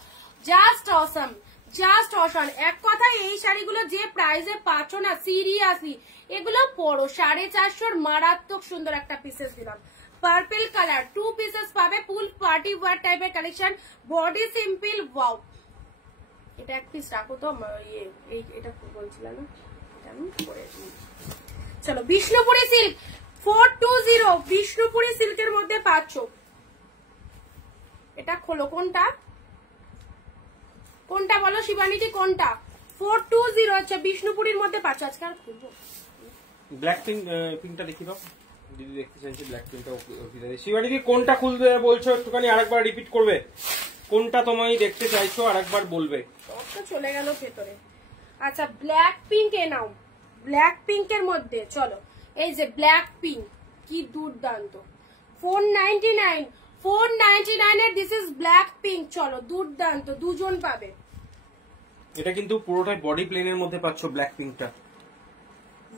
জাস্ট অসম, জাস্ট অসম। এক কথায় এই শাড়িগুলো যে প্রাইসে পাচ্ছ না, সিরিয়াসলি এগুলো পড়ো, 450 মারাত্মক সুন্দর একটা পিসেস দিলাম। পার্পল কালার 2 পিসেস পাবে, ফুল পার্টি ওয়্যার টাইপের কালেকশন, বডি সিম্পল। ওয়াও, এটা এক পিস রাখো তো, এটা বলছিলাম না, চলো বিষ্ণুপুরি সিল্ক 420, বিষ্ণুপুরি সিল্কের মধ্যে পাচ্ছ। এটা খোলো, কোনটা কোনটা বলো শিবানীজি, কোনটা? 420 হচ্ছে, বিষ্ণুপুরীর মধ্যে পাচ্ছ। আজকে আর খুলবো, ব্ল্যাক পিঙ্কটা দেখি দাও দিদি, দেখতে চাইছি ব্ল্যাক পিঙ্কটা। শিবানীজি কোনটা খুলতে বলছো একটুখানি আরেকবার রিপিট করবে, কোনটা তোমায় দেখতে চাইছো আরেকবার বলবে। তো চলে গেল ভেতরে। আচ্ছা, ব্ল্যাক পিঙ্ক এ নাও, ব্ল্যাক পিঙ্কের মধ্যে চলো, এই যে ব্ল্যাক পিঙ্ক, কি দুর্দান্ত, 499 এর দিস ইজ ব্ল্যাক পিঙ্ক। চলো, দুর্দান্ত, দুজন পাবে। এটা কিন্তু পুরোটাই বডি প্লেনের মধ্যে পাচ্ছ ব্ল্যাক পিঙ্কটা।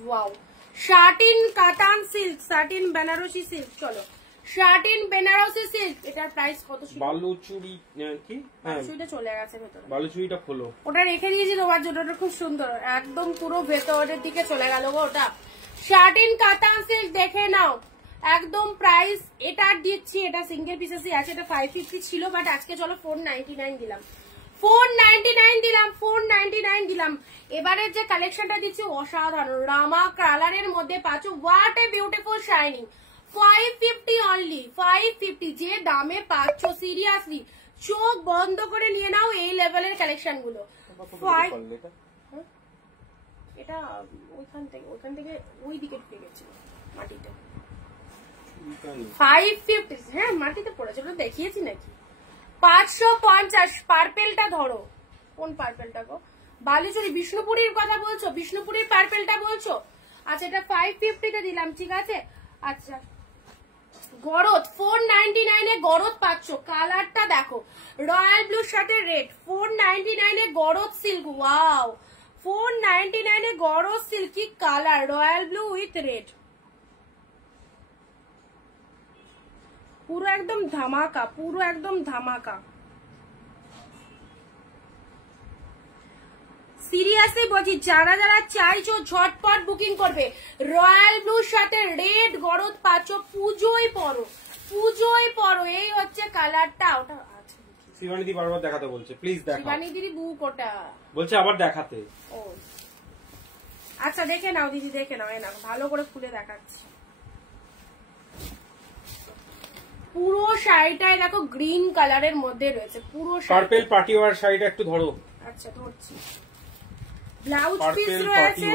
ওয়াও, শাটিন কাতান সিল্ক, শাটিন বেনারসি সিল্ক। চলো, শাটিন বেনারসি সিল্ক, এটার প্রাইস কত? বালুচুরি কি? হ্যাঁ, বালুচুরিটা চলে গেছে ভেতরে, বালুচুরিটা খোলো। ওটা রেখে দিয়েছি তোমার জন্য, ওটা খুব সুন্দর, একদম পুরো ভেতরের দিকে চলে গেল গো ওটা। শাটিন কাতান সিল্ক দেখে নাও, একদম প্রাইস এটা দিচ্ছি, এটা সিঙ্গেল পিসেসই আছে, এটা 550 ছিল, বাট আজকে চলো 499 দিলাম, 499 দিলাম, 499 দিলাম। এবারের যে কালেকশনটা দিচ্ছি অসাধারণ, রামা কালারের মধ্যে পাচ্ছ, what a beautiful shining, 550 only, 550 যে দামে পাচ্ছ, সিরিয়াসলি চোখ বন্ধ করে নিয়ে নাও এই লেভেলের কালেকশন গুলো। এটা ওইখান থেকে ওই দিকে ঢুকে গেছিল মাটিতে, 550, হ্যাঁ মাটিতে পড়েছে, ওটা দেখিয়েছি নাকি? 550। পার্পেলটা ধরো, কোন পার্পেলটা গো? বালুচুরি বিষ্ণুপুরীর কথা বলছো, বিষ্ণুপুরীর পার্পেলটা বলছো? আচ্ছা, এটা 550 তে দিলাম, ঠিক আছে। আচ্ছা, গরদ 499 এ গরদ পাচ্ছ, কালারটা দেখো, রয়্যাল ব্লুর সাথে রেড, 499 এ গরদ সিল্ক। ওয়াও, 499 এ গরদ সিল্ক, কি colour, royal blue with red, পুরো একদম ধামাকা, পুরো একদম ধামাকা। সিরিয়াসলি বলছি, যারা যারা চাইছো ঝটপট বুকিং করবে। রয়্যাল ব্লুর সাথে রেড গরদ পাচ্ছ, পুজোয় পরো, পুজোয় পরো, এই হচ্ছে কালারটা। ওটা আছে শিবানীদি বারবার দেখাতে বলছে, প্লিজ দেখাও। শিবানীদির বুক ওটা বলছে আবার দেখাতে। ও আচ্ছা, দেখে নাও দিদি, দেখে নাও, এই নাও, ভালো করে খুলে দেখাচ্ছি। পুরো শাড়িটাই দেখো গ্রিন কালারের মধ্যে রয়েছে, পুরো পার্পল পার্টি ওয়্যার শাড়িটা একটু ধরো। আচ্ছা, ধরছি। ব্লাউজ পিস রয়েছে,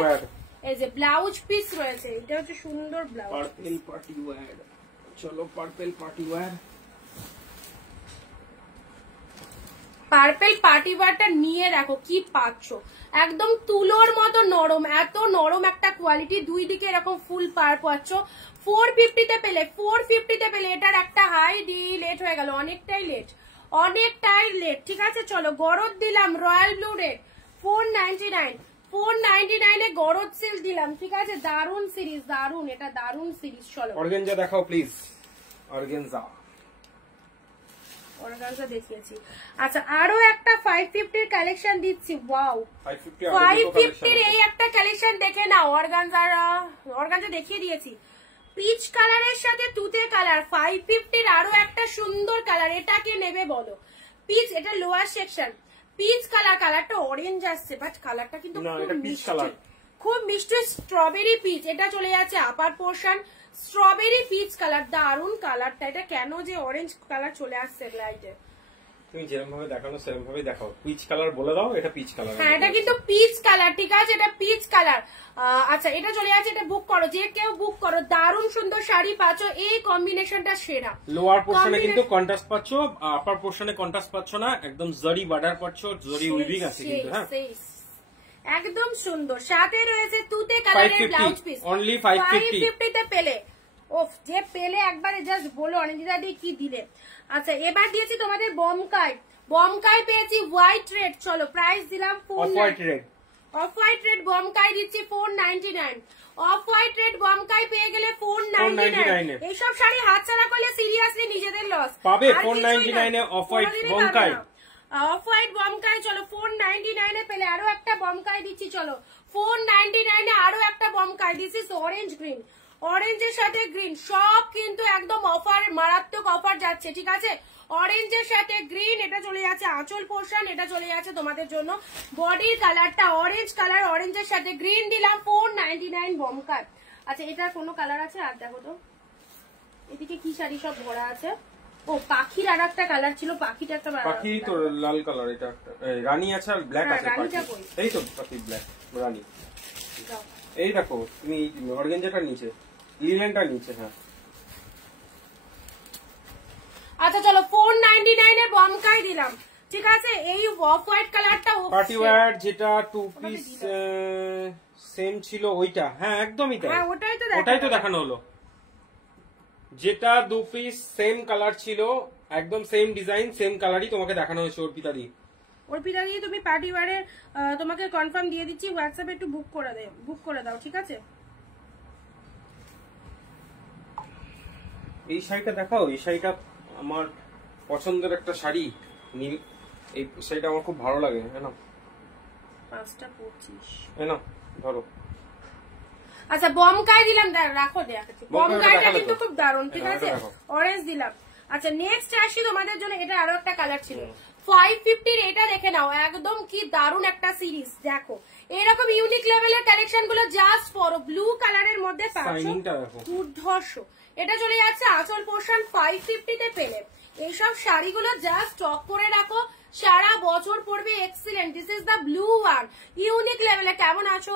এই যে ব্লাউজ পিস রয়েছে, এটা হচ্ছে সুন্দর ব্লাউজ, পার্পল পার্টি ওয়্যার। চলো, purple party wear, purple party ওয়্যারটা নিয়ে রাখো, কি পাচ্ছ, একদম তুলোর মতো নরম, এত নরম একটা কোয়ালিটি, দুই দিকে এরকম ফুল পার পাচ্ছ। 450 তে পেলে, 450 তে পেলে, এটার একটা হাই লেট হয়ে গেল, অনেকটাই লেট, অনেকটাই লেট, ঠিক আছে। চলো, গরদ দিলাম, রয়্যাল ব্লু রেড 499, 499 এ গরদ সিল্ক দিলাম, ঠিক আছে। দারুন সিরিজ, দারুন, এটা দারুন সিরিজ। চলো, অর্গানজা দেখাও প্লিজ, অর্গানজা, অর্গানজা দেখিয়েছি। আচ্ছা, আরো একটা 550 এর কালেকশন দিচ্ছি। ওয়াও, 550 এর এই একটা কালেকশন দেখে নাও, অর্গানজা দেখিয়ে দিয়েছি, পিচ কালারের সাথে তুতে কালার, 550 এর আরো একটা সুন্দর কালার, এটা কি নেবে বলো? পিচ, এটা লোয়ার সেকশন, পিচ কালার, কালারটা অরেঞ্জ আসছে, বাট কালারটা কিন্তু খুব মিষ্টি, খুব মিষ্টি স্ট্রবেরি পিচ। এটা চলে যাচ্ছে আপার পোর্শন, স্ট্রবেরি পিচ কালার, দারুন কালারটা। এটা কেন যে অরেঞ্জ কালার চলে আসছে লাইটে, তুমি যেরকম ভাবে দেখানো সেরকম ভাবে দেখাও। পিচ কালার বলে দাও, এটা পিচ কালার। হ্যাঁ এটা কিন্তু পিচ কালার, ঠিক আছে, এটা পিচ কালার। আচ্ছা এটা চলে যাচ্ছে, এটা বুক করো, যে কেউ বুক করো, দারুণ সুন্দর শাড়ি পাচ্ছ, এই কম্বিনেশনটা সেরা। লোয়ার পোর্শনে কিন্তু কন্ট্রাস্ট পাচ্ছ, আপার পোর্শনে কন্ট্রাস্ট পাচ্ছ না, একদম জরি বর্ডার পাচ্ছ, জরি উইভিং আছে কিন্তু। হ্যাঁ একদম সুন্দর। সাথে রয়েছে তুতে কালারের ব্লাউজ পিস, অনলি 550 তে পেলে। ওফ, যে পেলে একবারে জাস্ট বলো অনিন্দিতা দি কি দিলে। আচ্ছা এবার দিয়েছি তোমাদের বমকাই, বমকাই পেয়েছি হোয়াইট রেড। চলো প্রাইস দিলাম off white red, off white red Bomkai দিচ্ছি 499। অফ হোয়াইট রেড বমকাই পেয়ে গেলে 499। এইসব শাড়ি হাতছাড়া করলে সিরিয়াসলি নিজেদের লস। পাবে 499 এ off white Bomkai. Off white Bomkai চলো 499 এ পেলে। আরো একটা বমকাই দিচ্ছি, চলো 499 এ আরো একটা বমকাই দিচ্ছি। অরেঞ্জ গ্রিন, অরেঞ্জের সাথে গ্রিন সব কিন্তু একদম অফার, মারাত্মক অফার যাচ্ছে, ঠিক আছে। অরেঞ্জের সাথে গ্রিন, এটা চলে যাচ্ছে আঁচল পোর্শন, এটা চলে যাচ্ছে তোমাদের জন্য বডির কালারটা অরেঞ্জ কালার, অরেঞ্জের সাথে গ্রিন দিলাম 499 বমকাই। আচ্ছা এটার কোনো কালার আছে আর দেখো তো, এদিকে কি শাড়ি সব ভরা আছে। ও পাখির আর একটা কালার ছিল, পাখিটা একটা পাখি তো লাল কালার, এটা একটা রানী আছে আর ব্ল্যাক আছে। এই তো পাখি ব্ল্যাক রানী, এই দেখো তুমি অর্গানজাটা নিচে, লিনেনটা নিচে। হ্যাঁ আচ্ছা চলো 499 এর বমকাই দিলাম, ঠিক আছে। এই অফ হোয়াইট কালারটা পার্টি ওয়্যার যেটা টু পিস সেম ছিল ওইটা। হ্যাঁ একদমই তাই, হ্যাঁ ওটাই তো দেখানো হলো। যেটা 2 পিস সেম কালার ছিল, একদম সেম ডিজাইন সেম কালারই তোমাকে দেখানো হয়েছে। অর্পিতা দি তুমি পার্টি ওয়্যারের তোমাকে কনফার্ম দিয়ে দিচ্ছি, হোয়াটসঅ্যাপে একটু বুক করে দাও, ঠিক আছে। এই শাড়িটা দেখাও, এই শাড়িটা আমার পছন্দের একটা শাড়ি, নীল। এই শাড়িটা আমার খুব ভালো লাগে। হ্যাঁ না 5:25, হ্যাঁ না ধরো। আচ্ছা বমকাই দিলাম, রাখো দেখাচ্ছি। বমকাইটা কিন্তু খুব দারুণ, ঠিক আছে। অরেঞ্জ দিলাম। আচ্ছা নেক্সট আসি তোমাদের জন্য, এটা আরো একটা কালার ছিল 550 এটা দেখে নাও, একদম কি দারুণ একটা সিরিজ। দেখো এরকম ইউনিক লেভেলের কালেকশন গুলো জাস্ট ফর ব্লু কালারের মধ্যে পাচ্ছ, দুর্ধর্ষ। এটা চলে যাচ্ছে আঁচল পোর্শন 550 তে পেলে। এইসব শাড়িগুলো জাস্ট স্টক করে রাখো, সারা বছর পড়বে, excellent. This is the blue one, unique লেভেলে। কেমন আছো?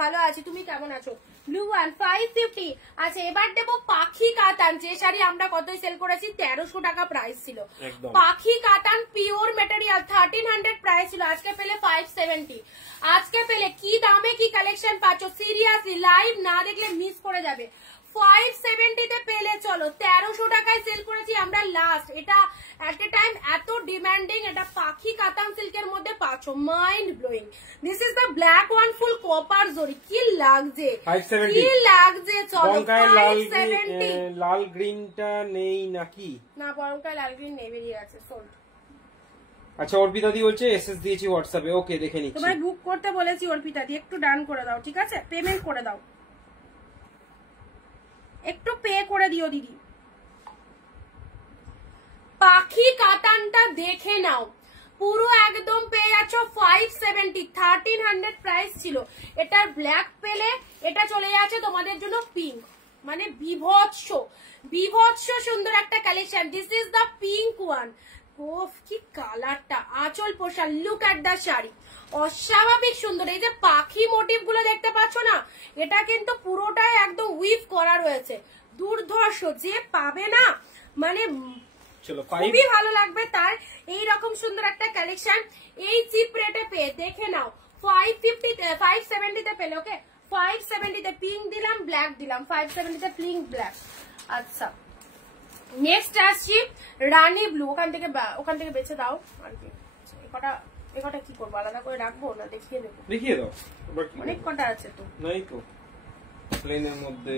ভালো আছি, তুমি কেমন আছো? Blue one 550। আচ্ছা এবার দেবো পাখি কাতান, যে শাড়ি আমরা কতই সেল করেছি, 1300 টাকা প্রাইস ছিল। পাখি কাতান পিওর মেটেরিয়াল 1300 প্রাইস ছিল, আজকে পেলে 570। আজকে পেলে কি দামে কি কালেকশন পাচ্ছ, সিরিয়াসলি লাইভ না দেখলে মিস করে যাবে। 570 তে পেলে। চলো 1300 টাকায় সেল করেছি আমরা লাস্ট। এটা এট এ টাইম এত ডিমান্ডিং, এটা পাখি কাতান সিল্কের মধ্যে পাচ্ছ, mind blowing. This is the black one, full copper জরি, কি লাগছে, কি লাগছে। চলো 570। লাল গ্রিনটা নেই নাকি? না বরংকায় লাল গ্রিন নেই, বেরিয়ে গেছে, সোল্ড। আচ্ছা অর্পিতা দি বলছে এসএস দিয়েছি হোয়াটসঅ্যাপে, ওকে দেখে নিচ্ছি। তোমায় বুক করতে বলেছি অর্পিতা দি, একটু ডান করে দাও, ঠিক আছে, পেমেন্ট করে দাও, একটু পে করে দিও দিদি। পাখি কাতানটা দেখে নাও, পুরো একদম পেয়ে যাচ্ছ 570, 1300 প্রাইস ছিল। এটার ব্ল্যাক পেলে, এটা চলে যাচ্ছে তোমাদের জন্য পিঙ্ক, মানে বিভৎস বিভৎস সুন্দর একটা collection. This is the pink one. ওফ কি কালারটা, আঁচল পোশাক, লুক এট দা শাড়ি, অস্বাভাবিক সুন্দর। এই যে পাখি মোটিভ গুলো দেখতে পাচ্ছ না, এটা কিন্তু পুরোটাই একদম উইভ করা রয়েছে, দুর্ধর্ষ। যে পাবে না মানে খুবই ভালো লাগবে তার। এইরকম সুন্দর একটা কালেকশন এই চিপ রেটে পেয়ে দেখে নাও। 570 তে পেলে, ওকে 570 তে পিঙ্ক দিলাম, ব্ল্যাক দিলাম, 570 তে পিঙ্ক ব্ল্যাক। আচ্ছা নেক্সট আসছি রানী ব্লু, ওখান থেকে বেছে দাও আর কি। একটা কি করবো, আলাদা করে রাখবো না দেখিয়ে দেবো? দেখিয়ে দাও, অনেক কটা আছে তো। নাই তো প্লেনের মধ্যে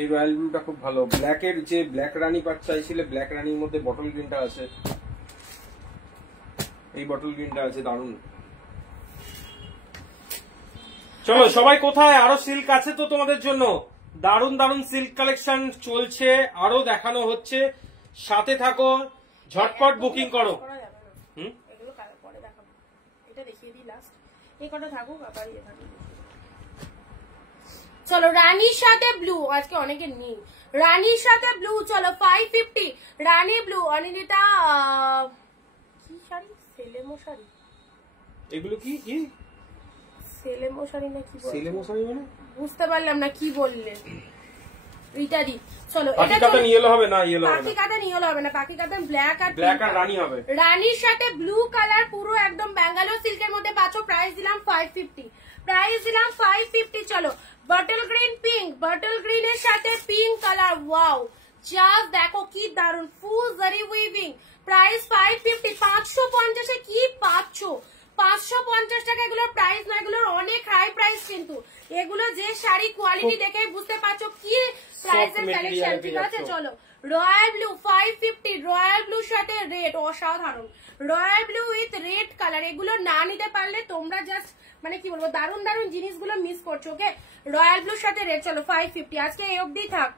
এই রয়্যাল ব্লুটা খুব ভালো। ব্ল্যাকের যে ব্ল্যাক রানী পাট চাইছিলে, ব্ল্যাক রানীর মধ্যে বটল গ্রিনটা আছে, এই বটল গ্রিনটা আছে, দারুণ। চলো সবাই কোথায়, আরো সিল্ক আছে তো তোমাদের জন্য, দারুণ দারুণ সিল্ক কালেকশন চলছে, আরো দেখানো হচ্ছে, সাথে থাকো, ঝটপট বুকিং করো। এগুলো পরে দেখাবো, এটা দেখিয়ে দিই লাস্ট, এই কটা থাকুক আবার ইয়ে থাকুক। চলো রানীর সাথে ব্লু, আজকে অনেকের নেই, রানীর সাথে ব্লু। চলো 550 রানী ব্লু। অনিন্দিতা শাড়ি, সেলেমো শাড়ি, এগুলো কি কি সেলেমো শাড়ি না কি সেলেমো শাড়ি মানে বুঝতে পারলাম না কি বললেন রিতাদি। চলো পাখি কাতান ইয়েলো হবে না, ইয়েলো হবে পাখি না, কাতান ইয়েলো হবে না, পাখি কাতান ব্ল্যাক আর ব্ল্যাক আর রানী হবে। রানীর সাথে ব্লু কালার পুরো একদম ব্যাঙ্গালোর সিল্কের মধ্যে পাচ্ছ। প্রাইস দিলাম 550, প্রাইস দিলাম 550। চলো বটল গ্রিন পিঙ্ক, বটল গ্রিনের সাথে পিঙ্ক কালার, ওয়াও জাস্ট দেখো কি দারুন, ফুল জারি উইভিং, প্রাইস 550। 550 এ কি পাচ্ছ? 550 টাকা এগুলোর প্রাইস না, এগুলোর অনেক হাই প্রাইস, কিন্তু এগুলো যে শাড়ি কোয়ালিটি দেখে বুঝতে পারছো কি প্রাইসের কালেকশন, ঠিক আছে। চলো রয়্যাল ব্লু 550, রয়্যাল ব্লুর সাথে রেড, অসাধারণ royal blue with red colour. এগুলো না নিতে পারলে তোমরা জাস্ট মানে কি বলবো, দারুন দারুন জিনিসগুলো মিস করছো। ওকে, রয়্যাল ব্লুর সাথে রেড। চলো 550, আজকে এই অবধি থাক,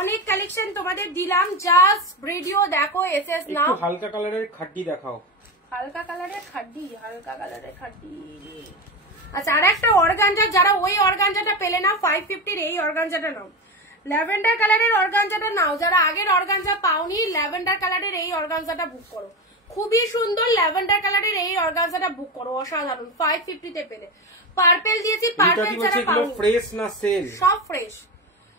অনেক কালেকশন তোমাদের দিলাম, জাস্ট ভিডিও দেখো, এসএস নাও। একটু হালকা কালারের খাড্ডি দেখাও, হালকা কালারের খাড্ডি, হালকা কালারের খাড্ডি। আচ্ছা, আর একটা অর্গানজা, যারা ওই অর্গানজাটা পেলে না 550 এই অর্গানজাটা নাও, ল্যাভেন্ডার কালারের অর্গানজাটা নাও, যারা আগের অর্গানজা পাওনি ল্যাভেন্ডার কালারের এই অর্গানজাটা বুক করো, খুবই সুন্দর ল্যাভেন্ডার কালারের এই অর্গানজাটা বুক করো, অসাধারণ 550 তে পেলে। পার্পেল দিয়েছি, পার্পেল যারা পাওনি, ফ্রেশ না সেল, সব ফ্রেশ।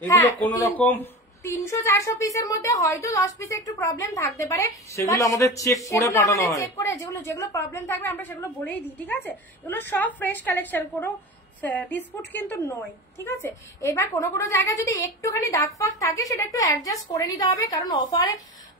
এগুলো কোন রকম 300-400 পিসের মধ্যে হয়তো 10 পিসে একটু প্রবলেম থাকতে পারে, সেগুলো আমাদের চেক করে পাঠানো হয়, চেক করে যেগুলো প্রবলেম থাকবে আমরা সেগুলো বলেই দিই, ঠিক আছে। এগুলো সব ফ্রেশ কালেকশন, কোনো ডিসপুট কিন্তু নয়, ঠিক আছে। এবার কোনো কোনো জায়গায় যদি একটুখানি দাগ ফাগ থাকে সেটা একটু অ্যাডজাস্ট করে নিতে হবে, কারণ অফারে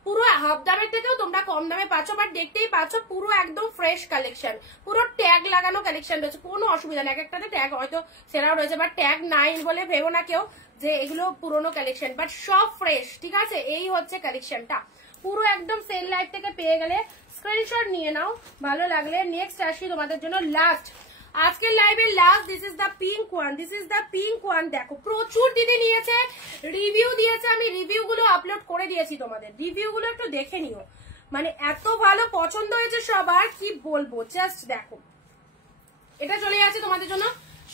পুরো হাফ দামের থেকেও তোমরা কম দামে পাচ্ছ, বাট দেখতেই পাচ্ছ পুরো একদম ফ্রেশ কালেকশন, পুরো ট্যাগ লাগানো কালেকশন রয়েছে, কোনো অসুবিধা নেই। এক একটাতে ট্যাগ হয়তো সেরাও রয়েছে, বাট ট্যাগ নাই বলে ভেবো না কেউ যে এগুলো পুরোনো কালেকশন, বাট সব ফ্রেশ, ঠিক আছে। এই হচ্ছে কালেকশনটা, পুরো একদম সেল লাইফ থেকে পেয়ে গেলে স্ক্রিনশট নিয়ে নাও, ভালো লাগলে। নেক্সট আসি তোমাদের জন্য লাস্ট, আজকের লাইভে last, this is the pink one, this is the pink one. দেখো প্রচুর দিদি নিয়েছে, রিভিউ দিয়েছে, আমি রিভিউ গুলো আপলোড করে দিয়েছি তোমাদের, রিভিউ গুলো একটু দেখে নিও, মানে এত ভালো পছন্দ হয়েছে সবার কি বলবো, জাস্ট দেখো। এটা চলে যাচ্ছে তোমাদের জন্য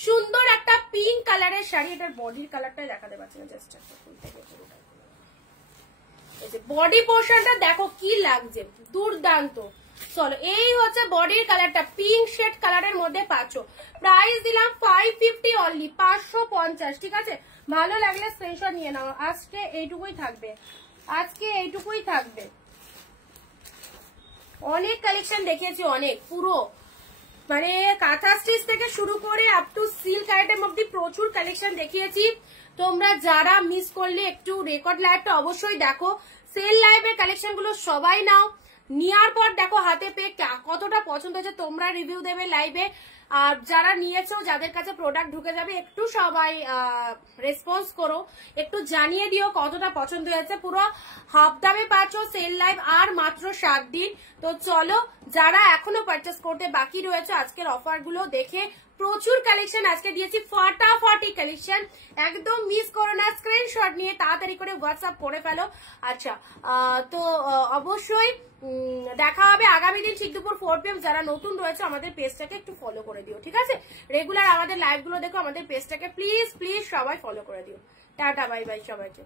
সুন্দর একটা পিঙ্ক কালারের শাড়ি, এটার বডির কালারটাই দেখাতে পারছি না, জাস্ট একটা ফুল থেকে পুরোটা, এই যে বডি পোর্শনটা দেখো কি লাগছে, দুর্দান্ত। চলো এই হচ্ছে বডির কালারটা, পিঙ্ক শেড কালারের মধ্যে পাচ্ছ, প্রাইস দিলাম 550 অনলি, 550, ঠিক আছে। ভালো লাগলে স্ক্রিনশট নিয়ে নাও। আজকে এইটুকুই থাকবে, আজকে এইটুকুই থাকবে, অনেক কালেকশন দেখিয়েছি, অনেক পুরো মানে কাঁথা স্টিচ থেকে শুরু করে আপ টু সিল্ক আইটেম অব্দি প্রচুর কালেকশন দেখিয়েছি। তোমরা যারা মিস করলে একটু রেকর্ড লাইভটা অবশ্যই দেখো, সেল লাইভের কালেকশন গুলো সবাই নাও, নেওয়ার পর দেখো হাতে পেয়ে কতটা পছন্দ হয়েছে, তোমরা রিভিউ দেবে লাইভে, আর যারা নিয়েছো যাদের কাছে প্রোডাক্ট ঢুকে যাবে একটু সবাই রেসপন্স করো, একটু জানিয়ে দিও কতটা পছন্দ হয়েছে। পুরো হাফ দামে পাচ্ছ, সেল লাইভ আর মাত্র 7 দিন। তো চলো, যারা এখনো পারচেস করতে বাকি রয়েছে আজকের অফার গুলো দেখে, প্রচুর কালেকশন আজকে দিয়েছি, ফাটাফাটি কালেকশন, একদম মিস করো না, স্ক্রিনশট নিয়ে তাড়াতাড়ি করে হোয়াটসঅ্যাপ করে ফেলো। আচ্ছা, তো অবশ্যই দেখা হবে আগামী দিন ঠিক দুপুর 4 PM। যারা নতুন রয়েছে আমাদের পেজটাকে একটু ফলো করে দিও, ঠিক আছে। রেগুলার আমাদের লাইভ গুলো দেখো, আমাদের পেজটাকে প্লিজ প্লিজ সবাই ফলো করে দিও। টাটা, বাই বাই সবাইকে।